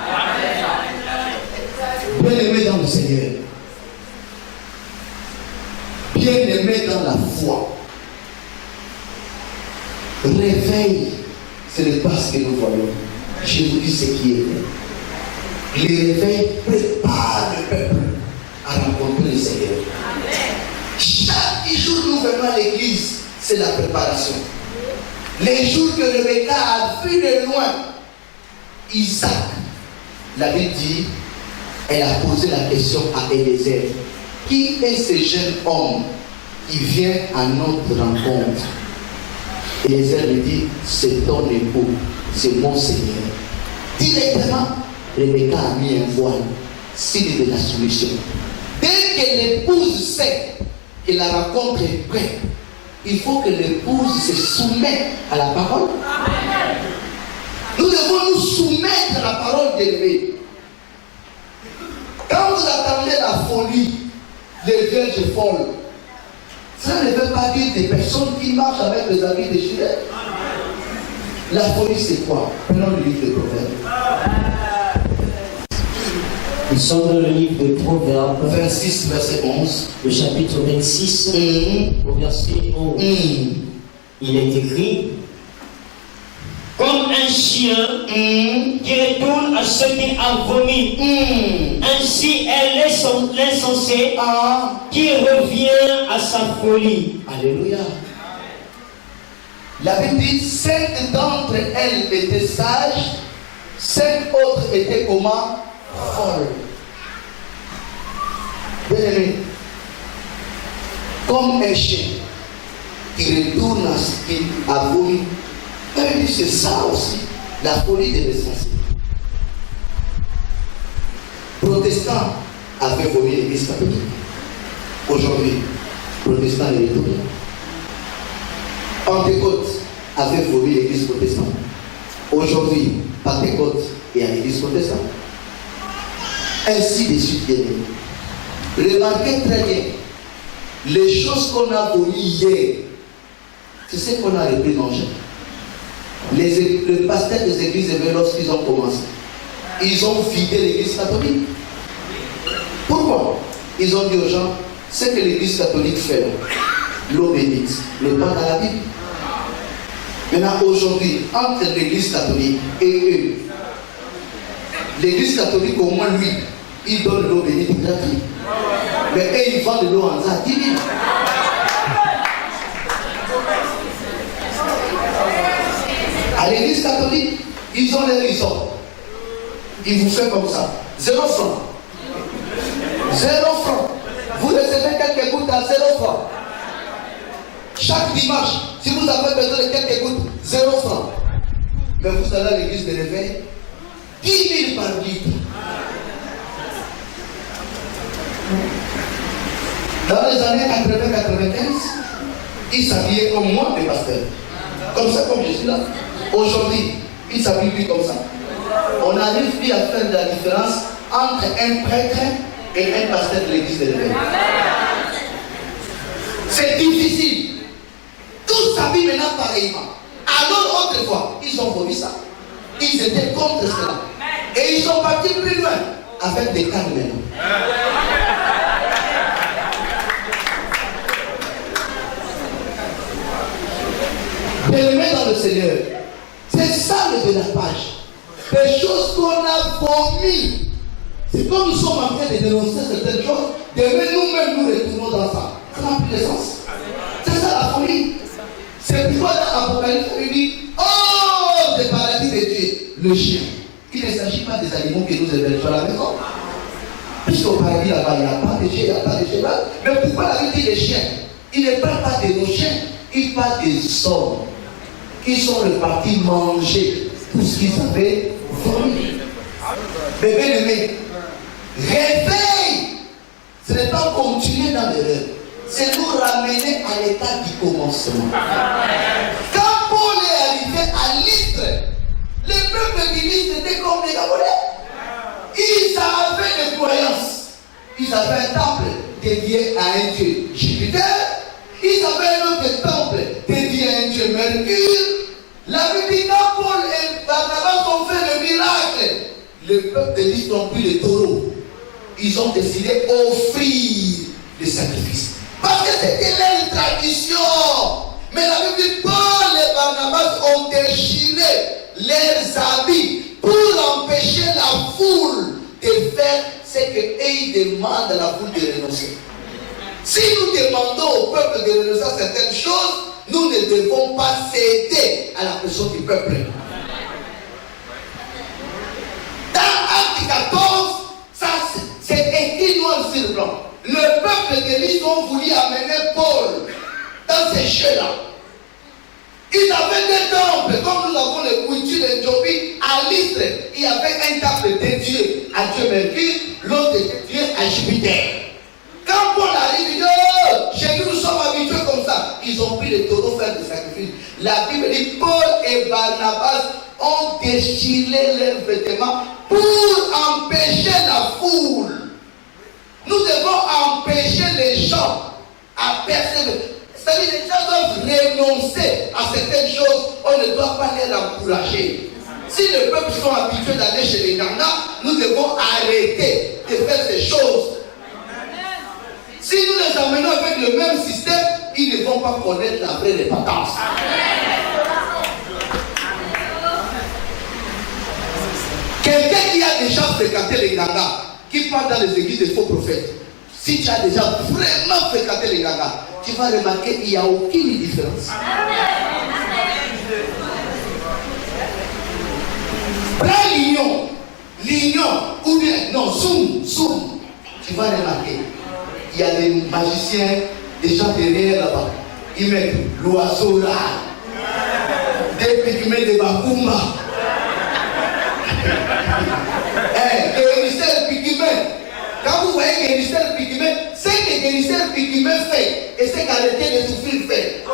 Bien-aimé dans le Seigneur. Bien-aimé dans la foi. Réveille, ce n'est pas ce que nous voyons. Je vous dis ce qui est vrai. Le réveil prépare le peuple à rencontrer le Seigneur. Chaque jour nous venons à l'église, c'est la préparation. Les jours que Rebecca a vu de loin Isaac, la Bible dit, elle a posé la question à Eliezer. Qui est ce jeune homme qui vient à notre rencontre? Eliezer lui dit, c'est ton époux, c'est mon Seigneur. Directement, Rebecca a mis un voile, signe de la soumission. Dès que l'épouse sait que la rencontre est prête, il faut que l'épouse se soumette à la parole. Nous devons nous soumettre à la parole de Dieu. Quand vous attendez la folie des vierges folles, ça ne veut pas dire des personnes qui marchent avec les habits déchirés. La folie, c'est quoi? Prenons le livre de Proverbes. Nous sommes dans le livre de Proverbes, 26, verset 11. le chapitre 26, au verset 11. Il est écrit: comme un chien qui retourne à ce qu'il a vomi, ainsi est l'insensé qui revient à sa folie. Alléluia. La Bible dit 5 d'entre elles étaient sages, 5 autres étaient comment? Folles. Bien-aimé, comme un chien qui retourne à ce qu'il a vomi, c'est ça aussi, la folie de l'insensé. Protestant avait vomi l'église catholique. Aujourd'hui, protestant est retourné. Pentecôte avait vomi l'église protestante. Aujourd'hui, Pentecôte est à l'église protestante. Ainsi de suite, bien-aimé. Remarquez très bien, les choses qu'on a vomies hier, c'est ce qu'on a repris dans Jean. Le pasteur des églises, lorsqu'ils ont commencé, ils ont vidé l'église catholique. Pourquoi? Ils ont dit aux gens, ce que l'église catholique fait, l'eau bénite, n'est pas dans la Bible. Maintenant, aujourd'hui, entre l'église catholique et eux, l'église catholique, au moins lui, il donne l'eau bénite gratuite. Mais eux, ils vendent de l'eau en ça, 10 000. À l'église catholique, ils ont les raisons. Ils vous font comme ça. 0 francs. 0 francs. Vous recevez quelques gouttes à 0 francs. Chaque dimanche, si vous avez besoin de quelques gouttes, 0 francs. Mais vous allez à l'église de réveil, 10 000 par litre. Dans les années 80-95, ils s'habillaient comme moi, les pasteurs. Comme ça, comme je suis là. Aujourd'hui, ils s'habillent plus comme ça. On n'arrive plus à faire la différence entre un prêtre et un pasteur de l'église de l'éveil. C'est difficile. Tous s'habillent maintenant pareillement. Alors autrefois, ils ont voulu ça. Ils étaient contre cela. Et ils sont partis plus loin avec des cannes maintenant. Bien-aimé dans le Seigneur, c'est ça le dérapage. Des choses qu'on a vomies. C'est comme nous sommes en train de dénoncer certaines choses, demain nous-mêmes nous retournons dans ça. Ça n'a plus de sens. C'est ça la folie. C'est pourquoi dans l'Apocalypse, il dit, oh, des paradis de Dieu, le chien. Il ne s'agit pas des animaux que nous hébergeons à la maison. Puisqu'au paradis là-bas, il n'y a pas de chien, il n'y a pas de cheval. Mais pourquoi la Bible dit les chiens? Il ne parle pas de nos chiens, il parle des hommes qui sont repartis manger tout ce qu'ils avaient vomi. Mais bien aimé, réveille! Ce n'est pas continuer dans l'erreur, c'est nous ramener à l'état du commencement. Quand Paul est arrivé à Lystre, le peuple de Lystre était comme des Gabonais. Ils avaient des croyances. Ils avaient un temple dédié à un dieu Jupiter. Ils avaient un autre temple dédié à un dieu Mercure. peuple de l'Israël ont pris les taureaux. Ils ont décidé d'offrir des sacrifices. Parce que c'était leur tradition. Mais la Bible dit, Paul et Barnabas ont déchiré leurs habits pour empêcher la foule de faire ce qu'ils demandent à la foule de renoncer. Si nous demandons au peuple de renoncer à certaines choses, nous ne devons pas céder à la pression du peuple. Dans Acte 14, ça c'est écrit noir sur blanc. Le peuple de l'Israël ont voulu amener Paul dans ces jeux-là. Ils avaient des temples, comme nous avons le coutume de Jobi à l'Istre. Il y avait un temple dédié à Dieu Mercure, l'autre dédié à Jupiter. Quand Paul arrive, il dit, oh, chez nous, nous sommes habitués comme ça. Ils ont pris les taureaux faire des sacrifices. La Bible dit, Paul et Barnabas ont déchiré leurs vêtements pour empêcher la foule. Nous devons empêcher les gens à persévérer. C'est-à-dire les gens doivent renoncer à certaines choses. On ne doit pas les encourager. Si les peuples sont habitués d'aller chez les Ganga, nous devons arrêter de faire ces choses. Si nous les amenons avec le même système, ils ne vont pas connaître la vraie repentance. Quelqu'un qui a déjà fréquenté les Ganga, qui parle dans les églises des faux prophètes, si tu as déjà vraiment fréquenté les Ganga, tu vas remarquer qu'il n'y a aucune différence. Prends l'union, ou bien, non, zoom, tu vas remarquer. Il y a des magiciens, des gens derrière là-bas. Ils mettent l'oiseau là, des pygmées de Bakumba. Guérisseur pygmée. Quand vous voyez guérisseur pygmée, c'est que guérisseur pygmée fait et c'est qu'arrêter de souffrir fait.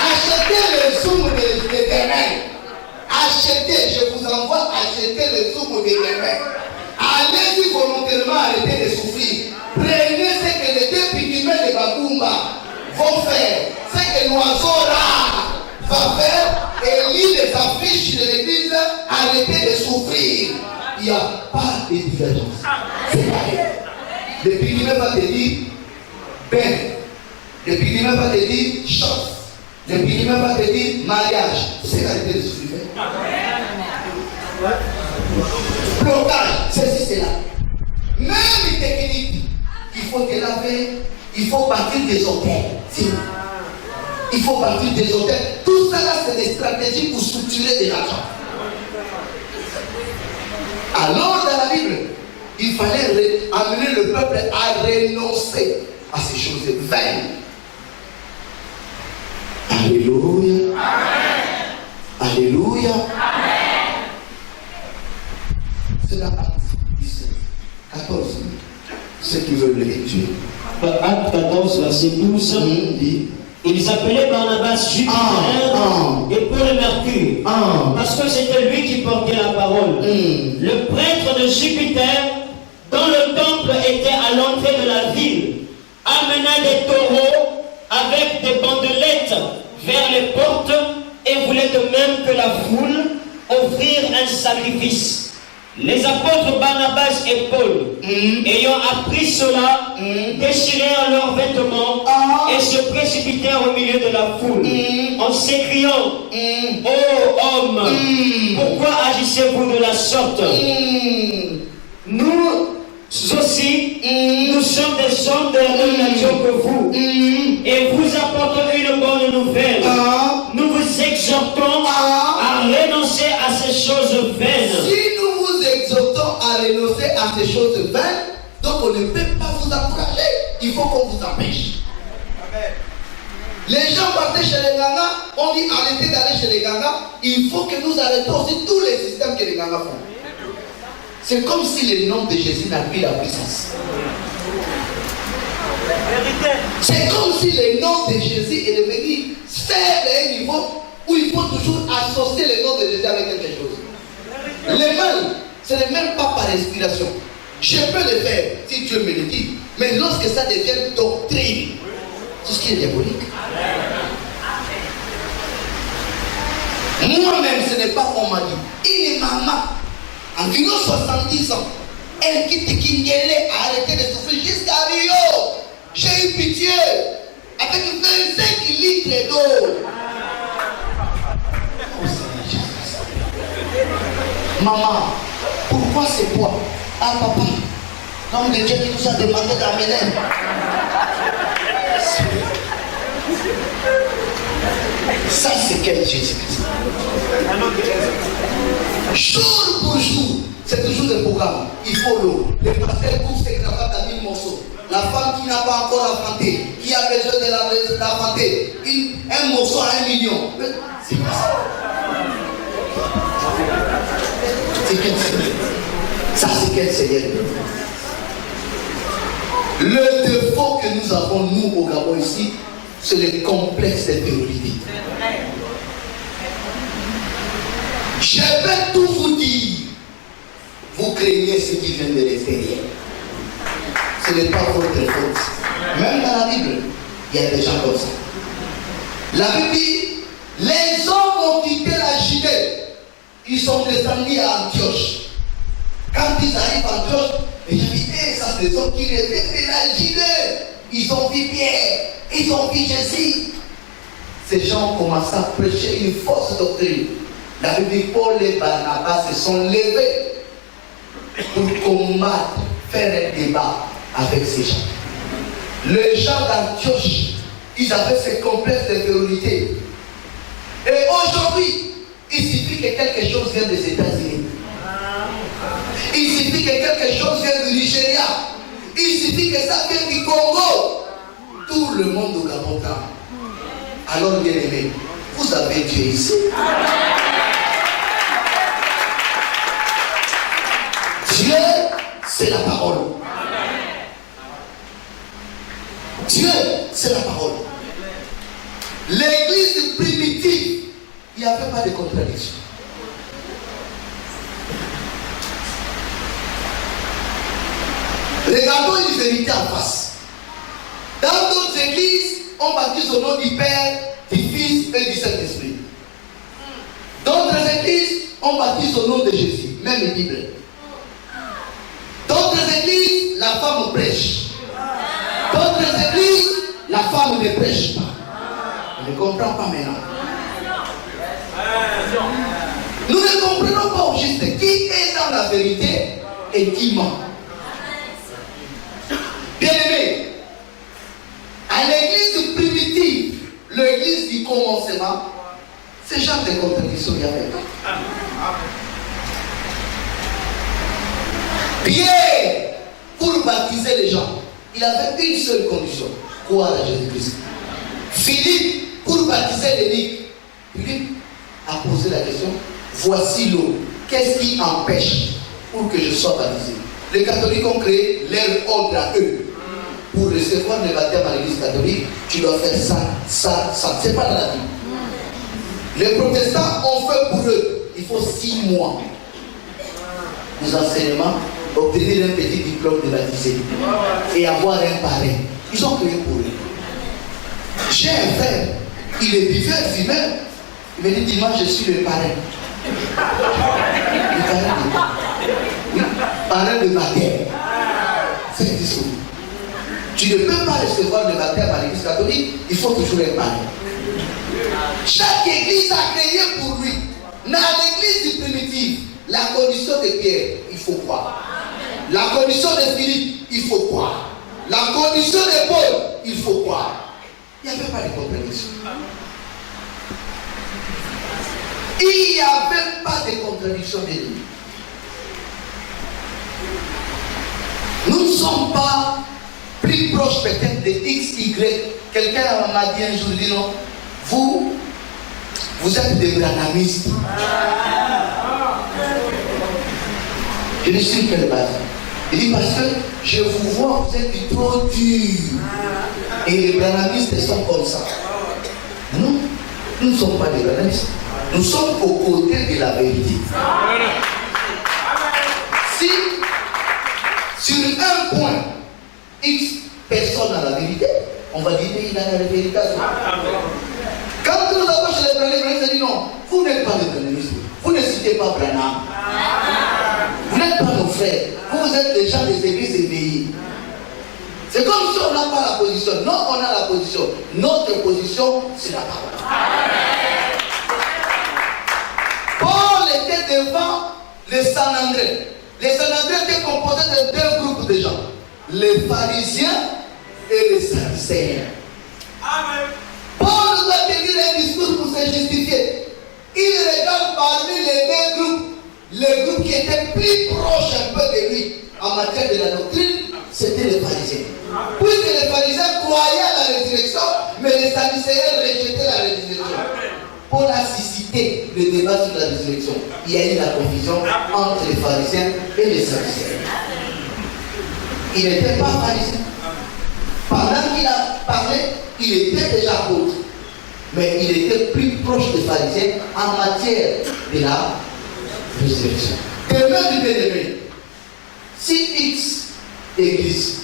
Achetez le zoom de demain. Achetez, je vous envoie acheter le zoom de demain. Allez-y volontairement arrêter de souffrir. Prenez ce que les deux pygmées de Bakumba vont faire. Ce que l'oiseau là va faire et lit les affiches de l'église, arrêtez de souffrir. Il n'y a pas de divergence. C'est pareil. Le pygmée va te dire ben. Le pygmée va te dire chance. Le pygmée va te dire mariage. C'est arrêter de souffrir. Blocage, ceci, c'est là. Même technique, il faut te laver, il faut partir des hôtels. Il faut partir des hôtels. Tout ça là, c'est des stratégies pour structurer de l'argent. Alors, dans la Bible, il fallait amener le peuple à renoncer à ces choses vaines. Alléluia. Amen. Alléluia. Amen. C'est la Acte 17, 14. Ceux qui veulent le lecture. Acte 14, verset 12. Ils appelaient Barnabas Jupiter et Paul Mercure, parce que c'était lui qui portait la parole. Le prêtre de Jupiter, dont le temple était à l'entrée de la ville, amena des taureaux avec des bandelettes vers les portes et voulait de même que la foule offrir un sacrifice. Les apôtres Barnabas et Paul, ayant appris cela, déchirèrent leurs vêtements et se précipitèrent au milieu de la foule, en s'écriant, ô hommes, pourquoi agissez-vous de la sorte? Nous aussi, nous sommes des hommes de la même nature que vous, et vous apportons une bonne nouvelle. Nous vous exhortons à renoncer à ces choses vaines. Exhortons à renoncer à ces choses vaines, donc on ne peut pas vous encourager, il faut qu'on vous empêche. Les gens partaient chez les Ganga, on dit arrêtez d'aller chez les Ganga, il faut que nous arrêtons aussi tous les systèmes que les Ganga font. C'est comme si le nom de Jésus n'a plus la puissance. C'est comme si le nom de Jésus est devenu faible à un niveau où il faut toujours associer le nom de Jésus avec quelque chose. Les mains, ce n'est même pas par inspiration. Je peux le faire si Dieu me le dit. Mais lorsque ça devient doctrine, c'est ce qui est diabolique. Nous Moi-même, ce n'est pas qu'on m'a dit. Une maman, environ 70 ans, elle quitte Kingele, a arrêté de souffrir jusqu'à Rio. J'ai eu pitié. Avec 25 litres d'eau. Maman, pourquoi c'est quoi? Ah papa, l'homme de Dieu qui nous a demandé d'amener. Ça c'est quel Jésus-Christ? Jour pour jour, c'est toujours des programmes. Il faut l'eau. Les pasteurs couvrent ses cravates à 1000 morceaux. La femme qui n'a pas encore affronté, qui a besoin de l'affronter, un morceau à 1 million. C'est quoi ça? C'est quel Seigneur? Ça c'est quel Seigneur? Le défaut que nous avons, nous, au Gabon ici, c'est le complexe d'infériorité. Je vais tout vous dire. Vous craignez ce qui vient de l'extérieur. Ce n'est pas votre faute. Même dans la Bible, il y a des gens comme ça. La Bible dit, les hommes ont quitté la Judée. Ils sont descendus à Antioche. Quand ils arrivent à Antioche, les gens disent, ça c'est des hommes qui reviennent de la Judée. Ils ont vu Pierre, ils ont vu Jésus. Ces gens ont commencé à prêcher une fausse doctrine. La Bible dit, Paul et Barnabas se sont levés pour combattre, faire un débat avec ces gens. Les gens d'Antioche, ils avaient ce complexe d'infériorité. Et aujourd'hui, il suffit que quelque chose vienne des États-Unis. Il suffit que quelque chose vienne du Nigeria. Il suffit que ça vienne du Congo. Tout le monde au Gabon. Alors, bien aimé, vous avez Dieu ici. Dieu, c'est la parole. Dieu, c'est la parole. L'église primitive, il n'y avait pas de contradiction. Regardons une vérité en face. Dans d'autres églises, on baptise au nom du Père, du Fils et du Saint-Esprit. D'autres églises, on baptise au nom de Jésus, même la Bible. D'autres églises, la femme prêche. D'autres églises, la femme ne prêche pas. On ne comprend pas maintenant. Nous ne comprenons pas au juste qui est dans la vérité et qui ment. Bien aimé, à l'église primitive, l'église du commencement, ce genre de contradiction il y avait pas. Pierre, pour baptiser les gens, il avait une seule condition, croire à Jésus-Christ. Philippe, pour baptiser l'évêque, Philippe a posé la question, voici l'eau, qu'est-ce qui empêche pour que je sois baptisé? Les catholiques ont créé leur ordre à eux. Pour recevoir le baptême à l'église catholique, tu dois faire ça, ça, ça. C'est pas dans la Bible. Les protestants ont fait pour eux, il faut 6 mois aux enseignements, obtenir un petit diplôme de baptisé et avoir un parrain. Ils ont créé pour eux. J'ai un frère, il est vivant lui-même. Il me dit dimanche, je suis le parrain. Le parrain de quoi? Oui, parrain de baptême. C'est un discours. Tu ne peux pas recevoir le baptême à l'église catholique, il faut toujours un parrain. Chaque église a créé pour lui. Dans l'église primitive, la condition de Pierre, il faut croire. La condition de Philippe, il faut croire. La condition de Paul, il faut croire. Il n'y avait pas de contradiction. Il n'y avait pas de contradiction de lui. Nous ne sommes pas plus proches peut-être de X, Y. Quelqu'un m'a dit un jour, il dit non, vous êtes des branamistes. Je ne suis quelle base. Il dit parce que je vous vois, vous êtes trop durs. Et les branamistes sont comme ça. Non, nous ne sommes pas des branamistes. Nous sommes aux côtés de la vérité. Si sur un point, X personne n'a la vérité, on va dire qu'il a la vérité. Quand nous avons chez les branamistes, on dit non, vous n'êtes pas des branamistes. n'êtes pas Branham. Vous n'êtes pas nos frères. Vous êtes des gens des églises éveillées. C'est comme si on n'a pas la position. Non, on a la position. Notre position, c'est la parole. Paul était devant les Saint-André. Les Saint-André étaient composés de deux groupes de gens. Les pharisiens et les sadducéens. Paul doit tenir un discours pour se justifier. Il regarde parmi les deux groupes, les groupes qui étaient plus proches un peu de lui en matière de la doctrine, c'était les pharisiens. Puisque les pharisiens croyaient à la résurrection, mais les sadducéens rejetaient la résurrection. Paul a suscité le débat sur la résurrection. Il y a eu la confusion entre les pharisiens et les sadducéens. Il n'était pas pharisien. Pendant qu'il a parlé, il était déjà apôtre. Mais il était plus proche des pharisiens en matière de la résurrection. Demain du bien-aimé, si X église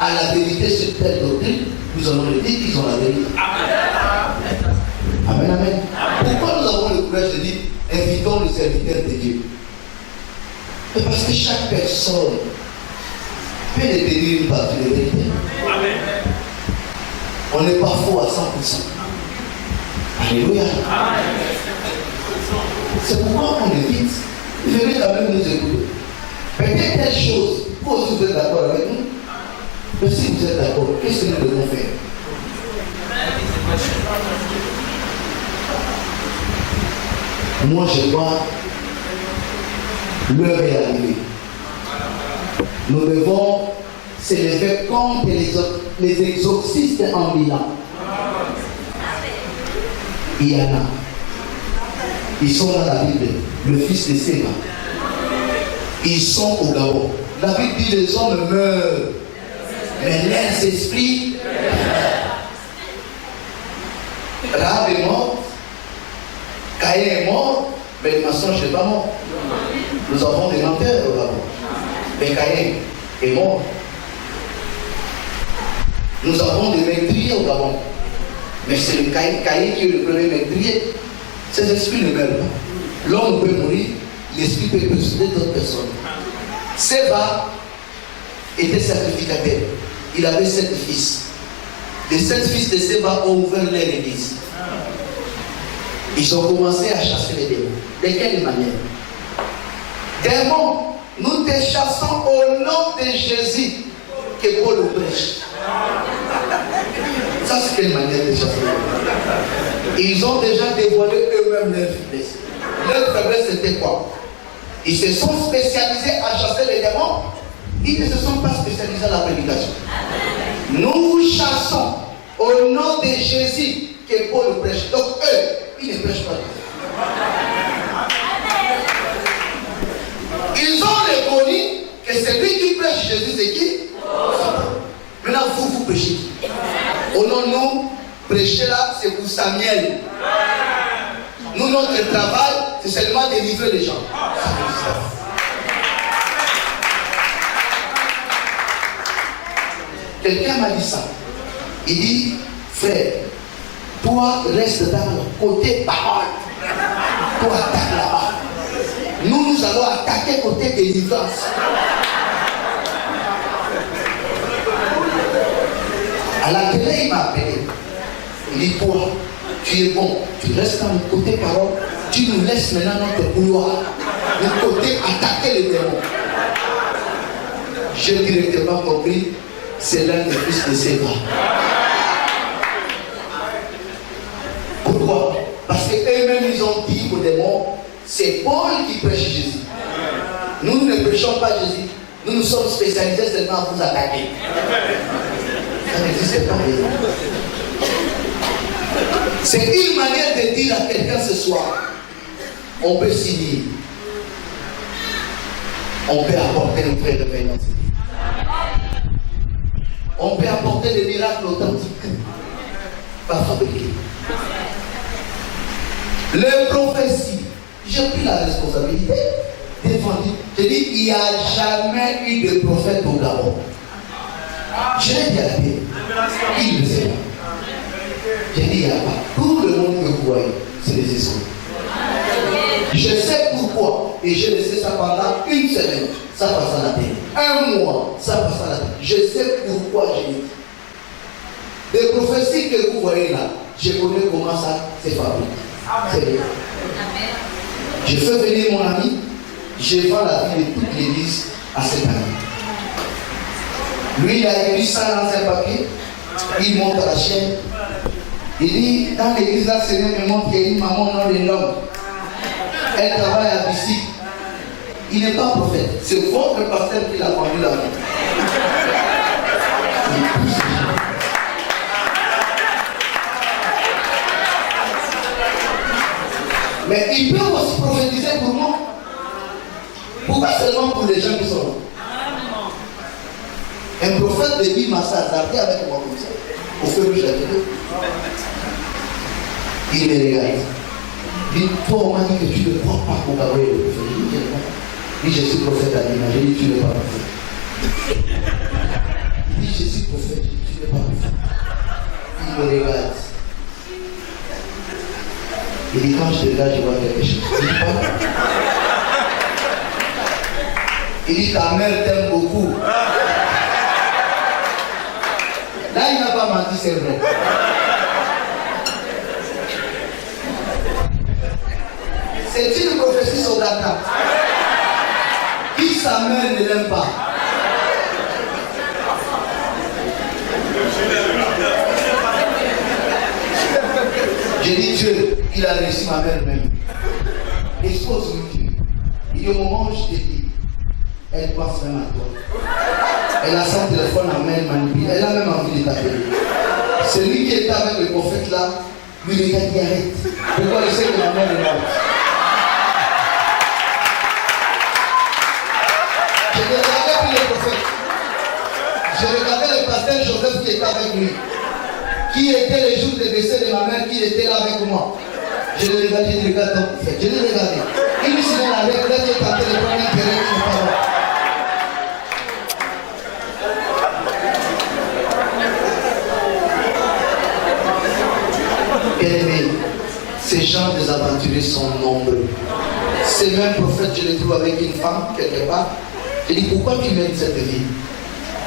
a la vérité sur telle doctrine, nous allons le dire qu'ils ont la vérité. Amen, amen. Pourquoi nous avons le courage de dire invitons le serviteur de Dieu? C'est parce que chaque personne peut détenir une partie de vérité. Amen. On n'est pas faux à 100%. Alléluia. C'est pourquoi on évite. Venez quand même nous écouter. Peut-être telle chose, vous aussi vous êtes d'accord avec nous. Mais si vous êtes d'accord, qu'est-ce que nous devons faire? Moi je crois, l'heure est arrivée. Nous devons s'élever contre les exorcistes ambulants. Il y en a. Ils sont dans la Bible. Le fils de Séba. Ils sont au Gabon. La Bible dit les hommes meurent. Mais leurs esprits. Rahab est mort. Caïn est mort. Mais le mensonge n'est pas mort. Nous avons des menteurs au Gabon. Mais Caïn est mort. Nous avons des meurtriers au Gabon. Mais c'est le Caïn qui est le premier meurtrier. Ces esprits ne meurent pas. L'homme peut mourir, l'esprit peut posséder d'autres personnes. Séba était sacrificateur. Il avait 7 fils. Les 7 fils de Séba ont ouvert leur église. Ils ont commencé à chasser les démons. De quelle manière? Démons, nous te chassons au nom de Jésus que Paul nous prêche. Ça, c'est quelle manière de chasser les démons? Ils ont déjà dévoilé eux-mêmes leur faiblesse. Leur faiblesse, c'était quoi? Ils se sont spécialisés à chasser les démons. Ils ne se sont pas spécialisés à la prédication. Nous chassons au nom de Jésus que Paul nous prêche. Donc eux, ils ne prêchent pas. Ils ont reconnu que celui qui prêche Jésus, c'est qui? Maintenant, vous prêchez. Au nom de nous, prêcher là, c'est pour Samuel. Nous, notre travail, c'est seulement délivrer les gens. Quelqu'un m'a dit ça. Il dit, frère, toi, reste dans le côté parole. Toi, attaque là-bas. Nous allons attaquer côté délivrance. À la télé, il m'a appelé. Il dit, toi, tu es bon. Tu restes dans le côté parole. Tu nous laisses maintenant notre couloir. Le côté attaquer les démons. J'ai directement compris. C'est l'un des fils de Séba. Pourquoi? Parce qu'eux-mêmes, ils ont dit aux démons, c'est Paul qui prêche Jésus. Nous ne prêchons pas Jésus. Nous nous sommes spécialisés seulement à vous attaquer. Ça n'existe pas. C'est une manière de dire à quelqu'un ce soir, on peut signer. On peut apporter une vraie révélation. On peut apporter des miracles authentiques, pas fabriqués. Les prophéties, j'ai pris la responsabilité défendue. J'ai dit, il n'y a jamais eu de prophète au Gabon. Je l'ai dit à Dieu. Il le sait. J'ai dit, il n'y a pas. Tout le monde que vous voyez, c'est des esprits. Je sais pourquoi. et j'ai laissé ça pendant une semaine. Ça passe à la tête. Un mois, ça passe à la tête. Je sais pourquoi j'ai dit. Des prophéties que vous voyez là, je connais comment ça s'est fabriqué. C'est bien. Je fais venir mon ami, je vends la vie de toute l'église à cet ami. Lui, il a écrit ça dans un papier, il monte à la chaîne. Il dit, dans l'église là, Seigneur me montre qu'il y a une maman non de l'homme. Elle travaille à Bissy. Il n'est pas prophète. C'est votre pasteur qui l'a conduit là-bas. Mais il peut aussi prophétiser pour moi. Pourquoi seulement pour les gens qui sont là? Un prophète de lui m'a s'attarder avec moi comme ça. Au feu rouge de la télé. Il me regarde. Il dit, toi on m'a dit que tu ne crois pas qu'au Gabriel est prophète. Il dit, je suis prophète à l'image. Il dit, tu n'es pas prophète. Il dit, je suis prophète. Il dit, tu n'es pas prophète. Il me regarde. Il dit, quand je te regarde, je vois quelque chose. Il dit, pas. Il dit, ta mère t'aime beaucoup. Là, il n'a pas menti, c'est vrai. C'est une prophétie sur la table. Qui sa mère ne l'aime pas. J'ai dit Dieu, il a réussi ma mère même. Expose-lui Dieu. Il dit au moment où je t'ai dit, elle pense même à toi. Elle a son téléphone en main, elle manipule. Elle a même envie de t'appeler. Celui qui était avec le prophète là, lui regarde, il arrête. Pourquoi il sait que ma mère est morte? Je ne regardais plus le prophète. Je regardais le pasteur Joseph qui était avec lui. Qui était les jours de décès de ma mère, qui était là avec moi. Je l'ai regardé, je regarde ton prophète. Je l'ai regardé. Il me dit, là, tu es tenté de prendre un terrain qui n'est pas là. Bien-aimés, ces gens des aventuriers sont nombreux. Ces mêmes prophètes, je les trouve avec une femme quelque part. Je dis, pourquoi tu mènes cette vie?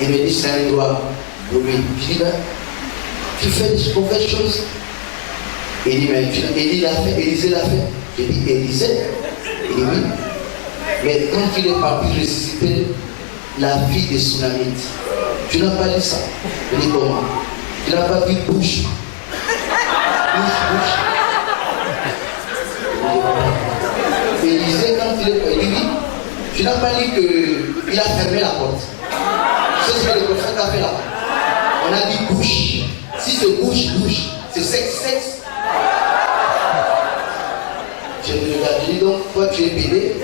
Il me dit, c'est un droit pour lui. Je dis, ben, tu fais des mauvaises choses. Il dit, mais Élie l'a fait, Élisée l'a fait. Je dis, Élisée? Il dit, oui. Mais quand il est parti ressusciter la vie des Tsunamites, tu n'as pas dit ça. Je dis, comment? Tu n'as pas dit bouche. Bouche. Élisée, quand il est parti, il dit, tu n'as pas dit qu'il a fermé la porte. C'est ce que le prophète a fait là. On a dit bouche. Si c'est bouche, c'est sexe. Je me regarde, je dis donc, toi tu es pédé.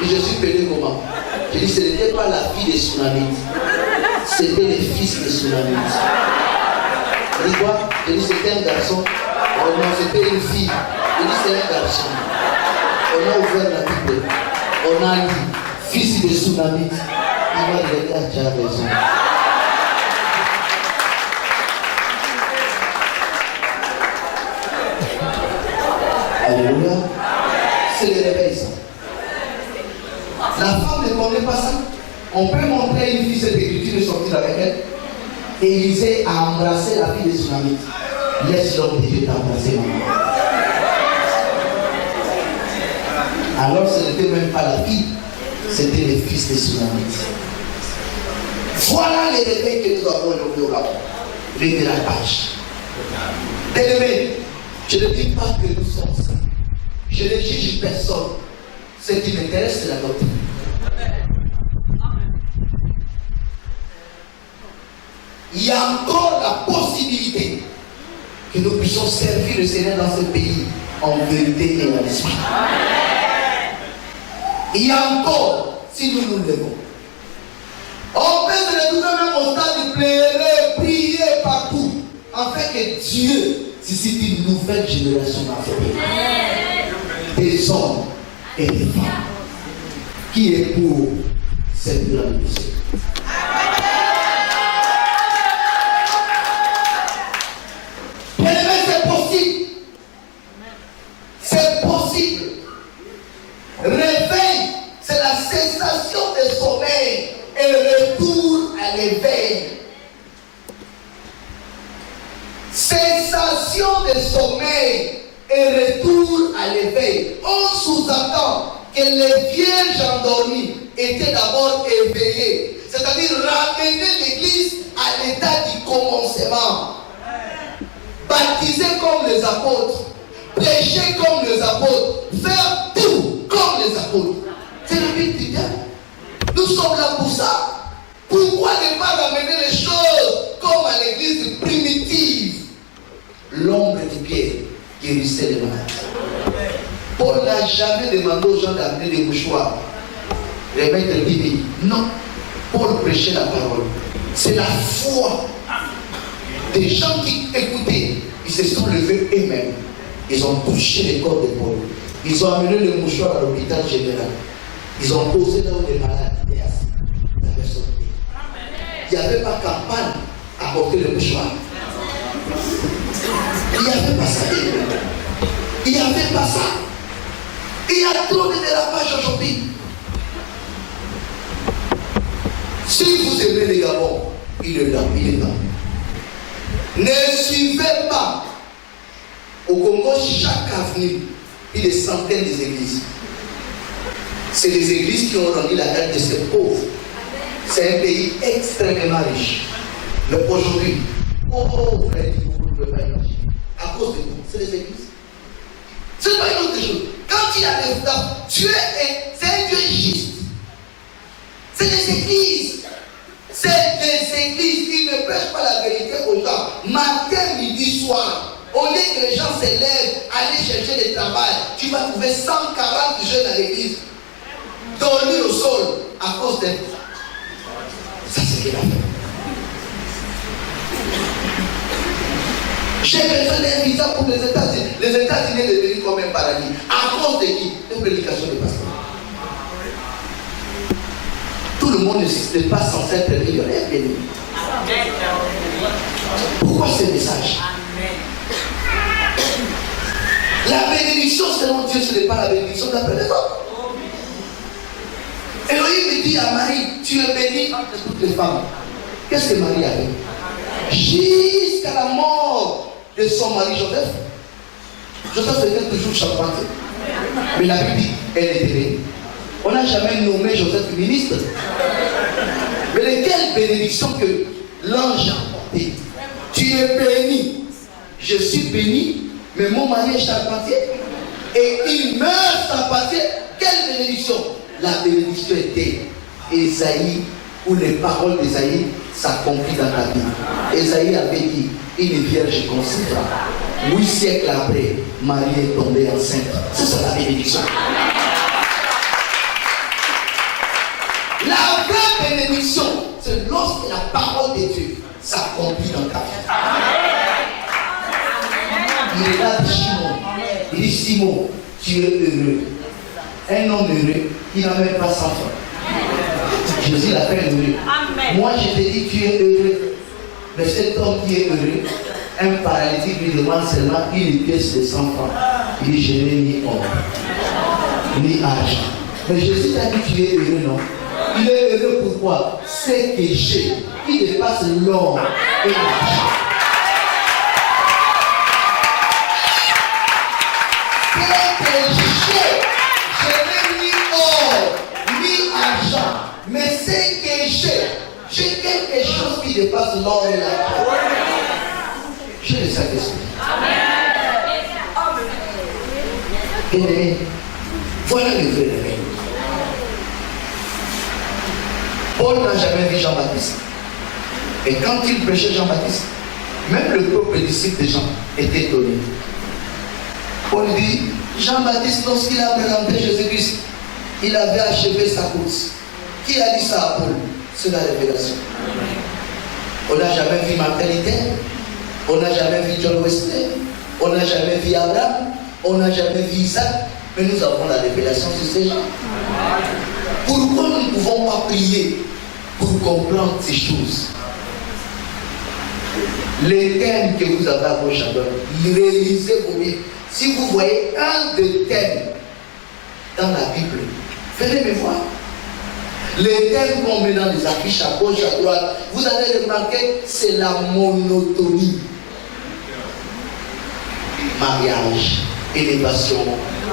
Je dis, je suis pédé comment? Je dis, ce n'était pas la fille des Tsunamites. C'était les fils des Tsunamites. Je dis quoi? Je dis, c'était un garçon. Oh non, c'était une fille. Je dis, c'est un garçon. On a ouvert la Bible. On a dit, fils des Tsunamites. Il va dire, tu as raison. Alléluia. C'est le réveil ça. La femme ne connaît pas ça. On peut montrer à une fille cette écriture de sortir avec elle. Élisée a embrassé la fille des Tsunamites. Laisse l'homme de Dieu t'embrasser, maman. Alors ce n'était même pas la fille, c'était les fils des Tsunamites. Voilà les réveils que nous avons aujourd'hui au Gabon. Les de la page. Bien-aimés, je ne dis pas que nous sommes ça. Je ne juge personne. Ce qui m'intéresse, c'est la doctrine. Il y a encore la possibilité que nous puissions servir le Seigneur dans ce pays en vérité et en esprit. Il y a encore, si nous nous levons, on peut se retrouver même au stade de pleurer, prier partout, afin que Dieu suscite une nouvelle génération dans ce pays. Des hommes et des femmes qui est pour cette grande mission. Bien-aimé, c'est possible. C'est possible. l'éveil. Cessation de sommeil et retour à l'éveil. On sous-entend que les vierges endormies étaient d'abord éveillées. C'est-à-dire ramener l'église à l'état du commencement. Baptiser comme les apôtres. Prêcher comme les apôtres. Faire tout comme les apôtres. C'est le but du diable. Nous sommes là pour ça. Pourquoi ne pas ramener les choses comme à l'église primitive? L'ombre de Pierre guérissait les malades. Paul n'a jamais demandé aux gens d'amener des mouchoirs, remettre le Bible. Non. Paul prêchait la parole. C'est la foi des gens qui écoutaient. Ils se sont levés eux-mêmes. Ils ont touché les corps de Paul. Ils ont amené le mouchoir à l'hôpital général. Ils ont posé là où les malades étaient assis. La personne. Il n'y avait pas campagne à porter le mouchoir. Il n'y avait pas ça. Il n'y avait pas ça. Il y a trop de dérapage aujourd'hui. Si vous aimez les Gabon, il est là, il est là. Ne suivez pas. Au Congo, chaque avenue, il y a des centaines d'églises. C'est les églises qui ont rendu la tête de ces pauvres. C'est un pays extrêmement riche. Mais aujourd'hui, vous frère, vous ne pouvez pas imaginer. À cause de vous, c'est les églises. Ce n'est pas une autre chose. Quand il y a des femmes, Dieu c'est un Dieu juste. C'est des églises. C'est des églises. Il ne prêche pas la vérité aux gens. Matin, midi, soir. Au lieu que les gens se lèvent, aller chercher du travail, tu vas trouver 140 jeunes à l'église. Dormir au sol à cause de ça, c'est qu'il a fait. J'ai besoin d'un visa pour les États-Unis. Les États-Unis sont devenus comme un paradis. À cause de qui? De prédication de pasteur. Tout le monde n'est pas censé être millionnaire, béni. Pourquoi ce message? La bénédiction selon Dieu, ce n'est pas la bénédiction de la personne. Elohim dit à Marie, tu es bénie entre toutes les femmes. Qu'est-ce que Marie a fait? Jusqu'à la mort de son mari Joseph. Joseph était toujours charpentier. Mais la Bible dit, elle était bénie. On n'a jamais nommé Joseph ministre. Mais quelle bénédiction que l'ange a apportée. Tu es béni. Je suis béni, mais mon mari est charpentier. Et il meurt charpentier. Quelle bénédiction? La bénédiction était Ésaïe, où les paroles d'Ésaïe s'accomplissent dans la vie. Ésaïe avait dit, une vierge concevra. 8 siècles après, Marie est tombée enceinte. C'est ça la bénédiction. La vraie bénédiction, c'est lorsque la parole de Dieu s'accomplit dans ta vie. Il est là, Simon. Il dit, Simon, tu es heureux. Un homme heureux, il n'a même pas 100 francs. Jésus l'appelle heureux. Amen. Moi, je te dis, tu es heureux. Mais cet homme qui est heureux, un paralytique lui demande seulement une pièce de 100 francs. Il dit, je n'ai ni or, ni argent. Mais Jésus t'a dit, tu es heureux, non? Il est heureux pourquoi? C'est que j'ai, il dépasse l'or et l'argent. C'est que je n'ai ni or, ni argent. Mais c'est que j'ai quelque chose qui dépasse l'or et l'argent. Je le Saint-Esprit. Bien-aimé, voilà le vrai réveil. Paul n'a jamais vu Jean-Baptiste. Et quand il prêchait Jean-Baptiste, même le propre disciple de Jean était étonné. Paul dit, Jean-Baptiste, lorsqu'il a présenté Jésus-Christ, il avait achevé sa course. Qui a dit ça à Paul? C'est la révélation. On n'a jamais vu Martin Luther, on n'a jamais vu John Wesley, on n'a jamais vu Abraham, on n'a jamais vu Isaac, mais nous avons la révélation sur ces gens. Pourquoi nous ne pouvons pas prier pour comprendre ces choses? Les thèmes que vous avez à vos chandelles, réalisez-vous bien. Si vous voyez un des thèmes dans la Bible, venez me voir. Les thèmes qu'on met dans les affiches à gauche, à droite, vous allez remarquer, c'est la monotonie. Mariage, élévation,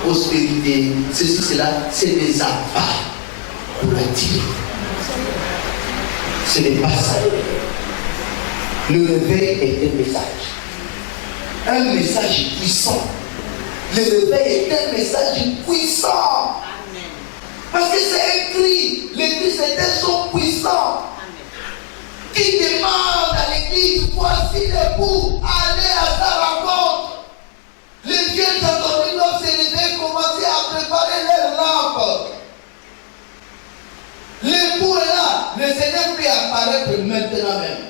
prospérité, ceci, cela, c'est des affaires pour la dire. Ce n'est pas ça. Le réveil est un message. Un message puissant. Le réveil est un message puissant. Parce que c'est écrit. L'église est un son puissant. Qui demande à l'église, voici l'époux, allez à sa rencontre. Les vieux endormis doivent se lever, commencer à préparer leur lampe. L'époux est là. Le Seigneur peut apparaître maintenant même.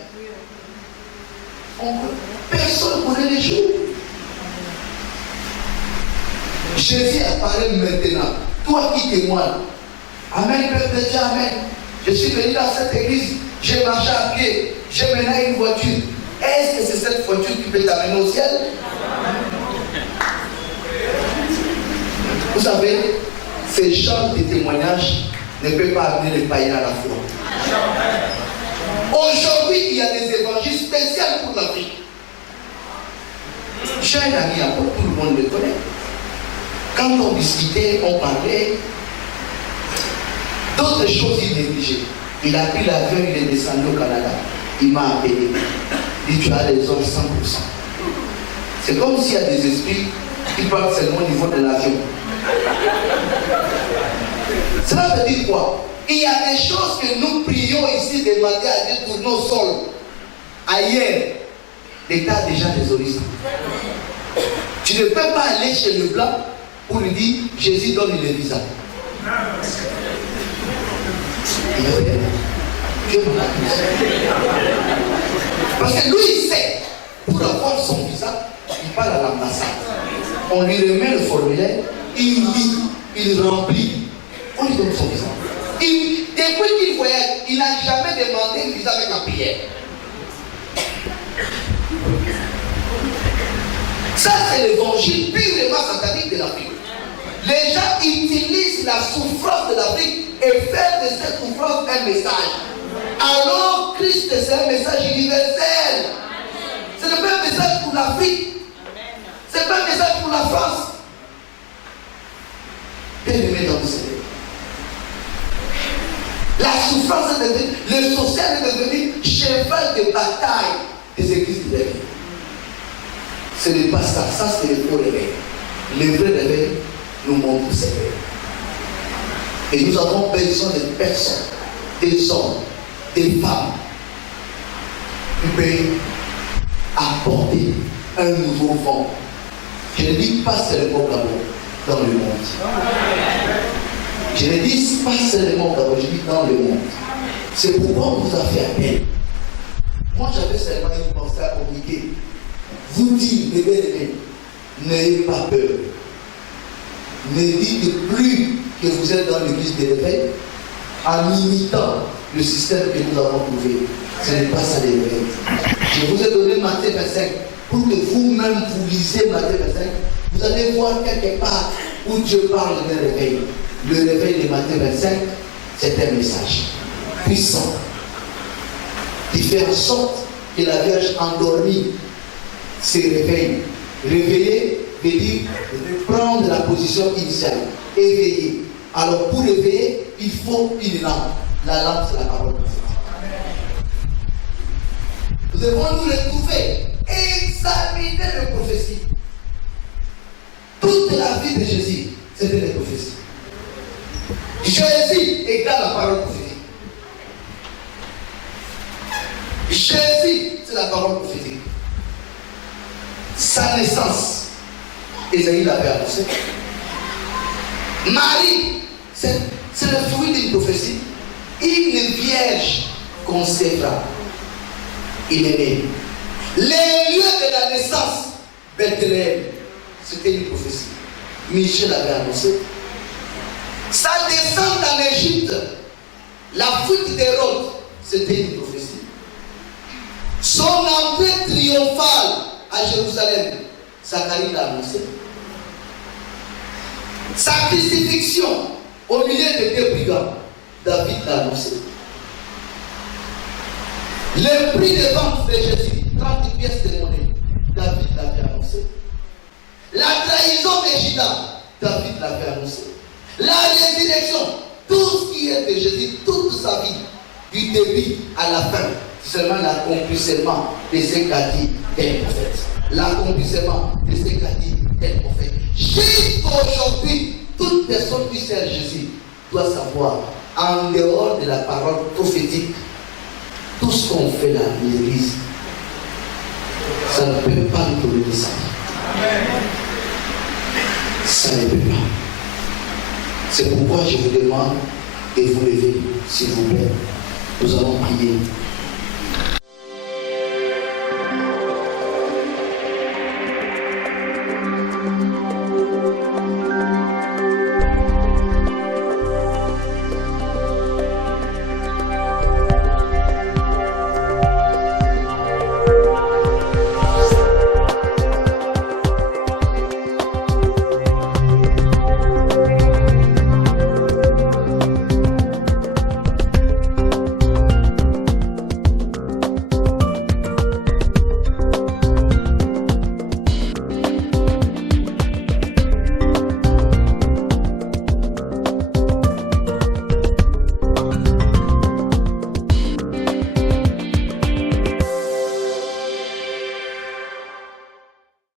Personne ne connaît les jours. Jésus apparaît maintenant. Toi qui témoignes. Amen, peuple de Dieu, amen. Je suis venu dans cette église, j'ai marché à pied, j'ai mené une voiture. Est-ce que c'est cette voiture qui peut t'amener au ciel? Vous savez, ces genres de témoignages ne peuvent pas amener les païens à la foi. Aujourd'hui, il y a des évangiles spéciaux pour l'Afrique. J'ai un ami à tout le monde le connaît. Quand on discutait, on parlait d'autres choses, il négligeait. Il a pris l'avion, il est descendu au Canada. Il m'a appelé. Il dit, tu as les hommes 100%. C'est comme s'il y a des esprits qui parlent seulement au niveau de l'avion. Cela veut dire quoi? Il y a des choses que nous prions ici, demander à Dieu pour nos sols. Ailleurs, l'État a déjà des horizons. Tu ne peux pas aller chez le blanc pour lui dire, Jésus donne le visa. Parce que lui, il sait, pour avoir son visa, il parle à l'ambassade. On lui remet le formulaire, il lit, il remplit. On lui donne son visa. Depuis qu'il voyage, il n'a jamais demandé un visa avec la prière. Ça, c'est l'évangile purement satanique de l'Afrique. Les gens utilisent la souffrance de l'Afrique et font de cette souffrance un message. Alors, Christ, c'est un message universel. Ce n'est pas un message pour l'Afrique. Ce n'est pas un message pour la France. Bien-aimé dans le Seigneur. La souffrance est devenue, le social est devenu cheval de bataille des églises de la vie. Ce n'est pas ça, ça c'est le faux réveil. Le vrai réveil nous montre ses rêves. Et nous avons besoin de personnes, des hommes, des femmes, qui peuvent apporter un nouveau vent. Je ne dis pas seulement d'abord dans le monde. Je ne dis pas seulement d'abord, je dis dans le monde. C'est pourquoi on vous a fait appel. Moi j'avais seulement une pensée à communiquer. Vous dites, bébé, n'ayez pas peur. Ne dites plus que vous êtes dans l'église de l'éveil en imitant le système que nous avons trouvé. Ce n'est pas ça l'éveil. Je vous ai donné Matthieu 25 pour que vous-même vous lisez Matthieu 25. Vous allez voir quelque part où Dieu parle d'un réveil. Le réveil de Matthieu 25, c'est un message puissant qui fait en sorte que la Vierge endormie se réveille. Réveiller veut dire prendre la position initiale. Éveiller. Alors pour réveiller, il faut une lampe. La lampe, c'est la parole de Dieu. Nous devons nous retrouver, examiner les prophéties. Toute la vie de Jésus, c'était des prophéties. Jésus égale la parole prophétique. Jésus, c'est la parole prophétique. Sa naissance, Ésaïe l'avait annoncé. Marie, c'est le fruit d'une prophétie. Une vierge concevra. Il est né. Les lieux de la naissance, Bethléem, c'était une prophétie. Michel l'avait annoncé. Sa descente en Égypte, la fuite d'Hérode, c'était une prophétie. Son entrée triomphale à Jérusalem, Zacharie l'a annoncé. Sa crucifixion au milieu de deux brigands, David l'a annoncé. Le prix de vente de Jésus, 30 pièces de monnaie, David l'avait annoncé. La trahison de Judas, David l'avait annoncé. La résurrection, tout ce qui est de Jésus, toute sa vie, du début à la fin, seulement l'accomplissement de ce qu'a dit tel prophète. L'accomplissement de ce qu'a dit tel prophète. Jusqu'aujourd'hui, toute personne qui sert Jésus doit savoir, en dehors de la parole prophétique, tout ce qu'on fait là, l'Église, ça ne peut pas nous donner ça. Ça ne peut pas. C'est pourquoi je vous demande de vous lever, s'il vous plaît. Nous allons prier.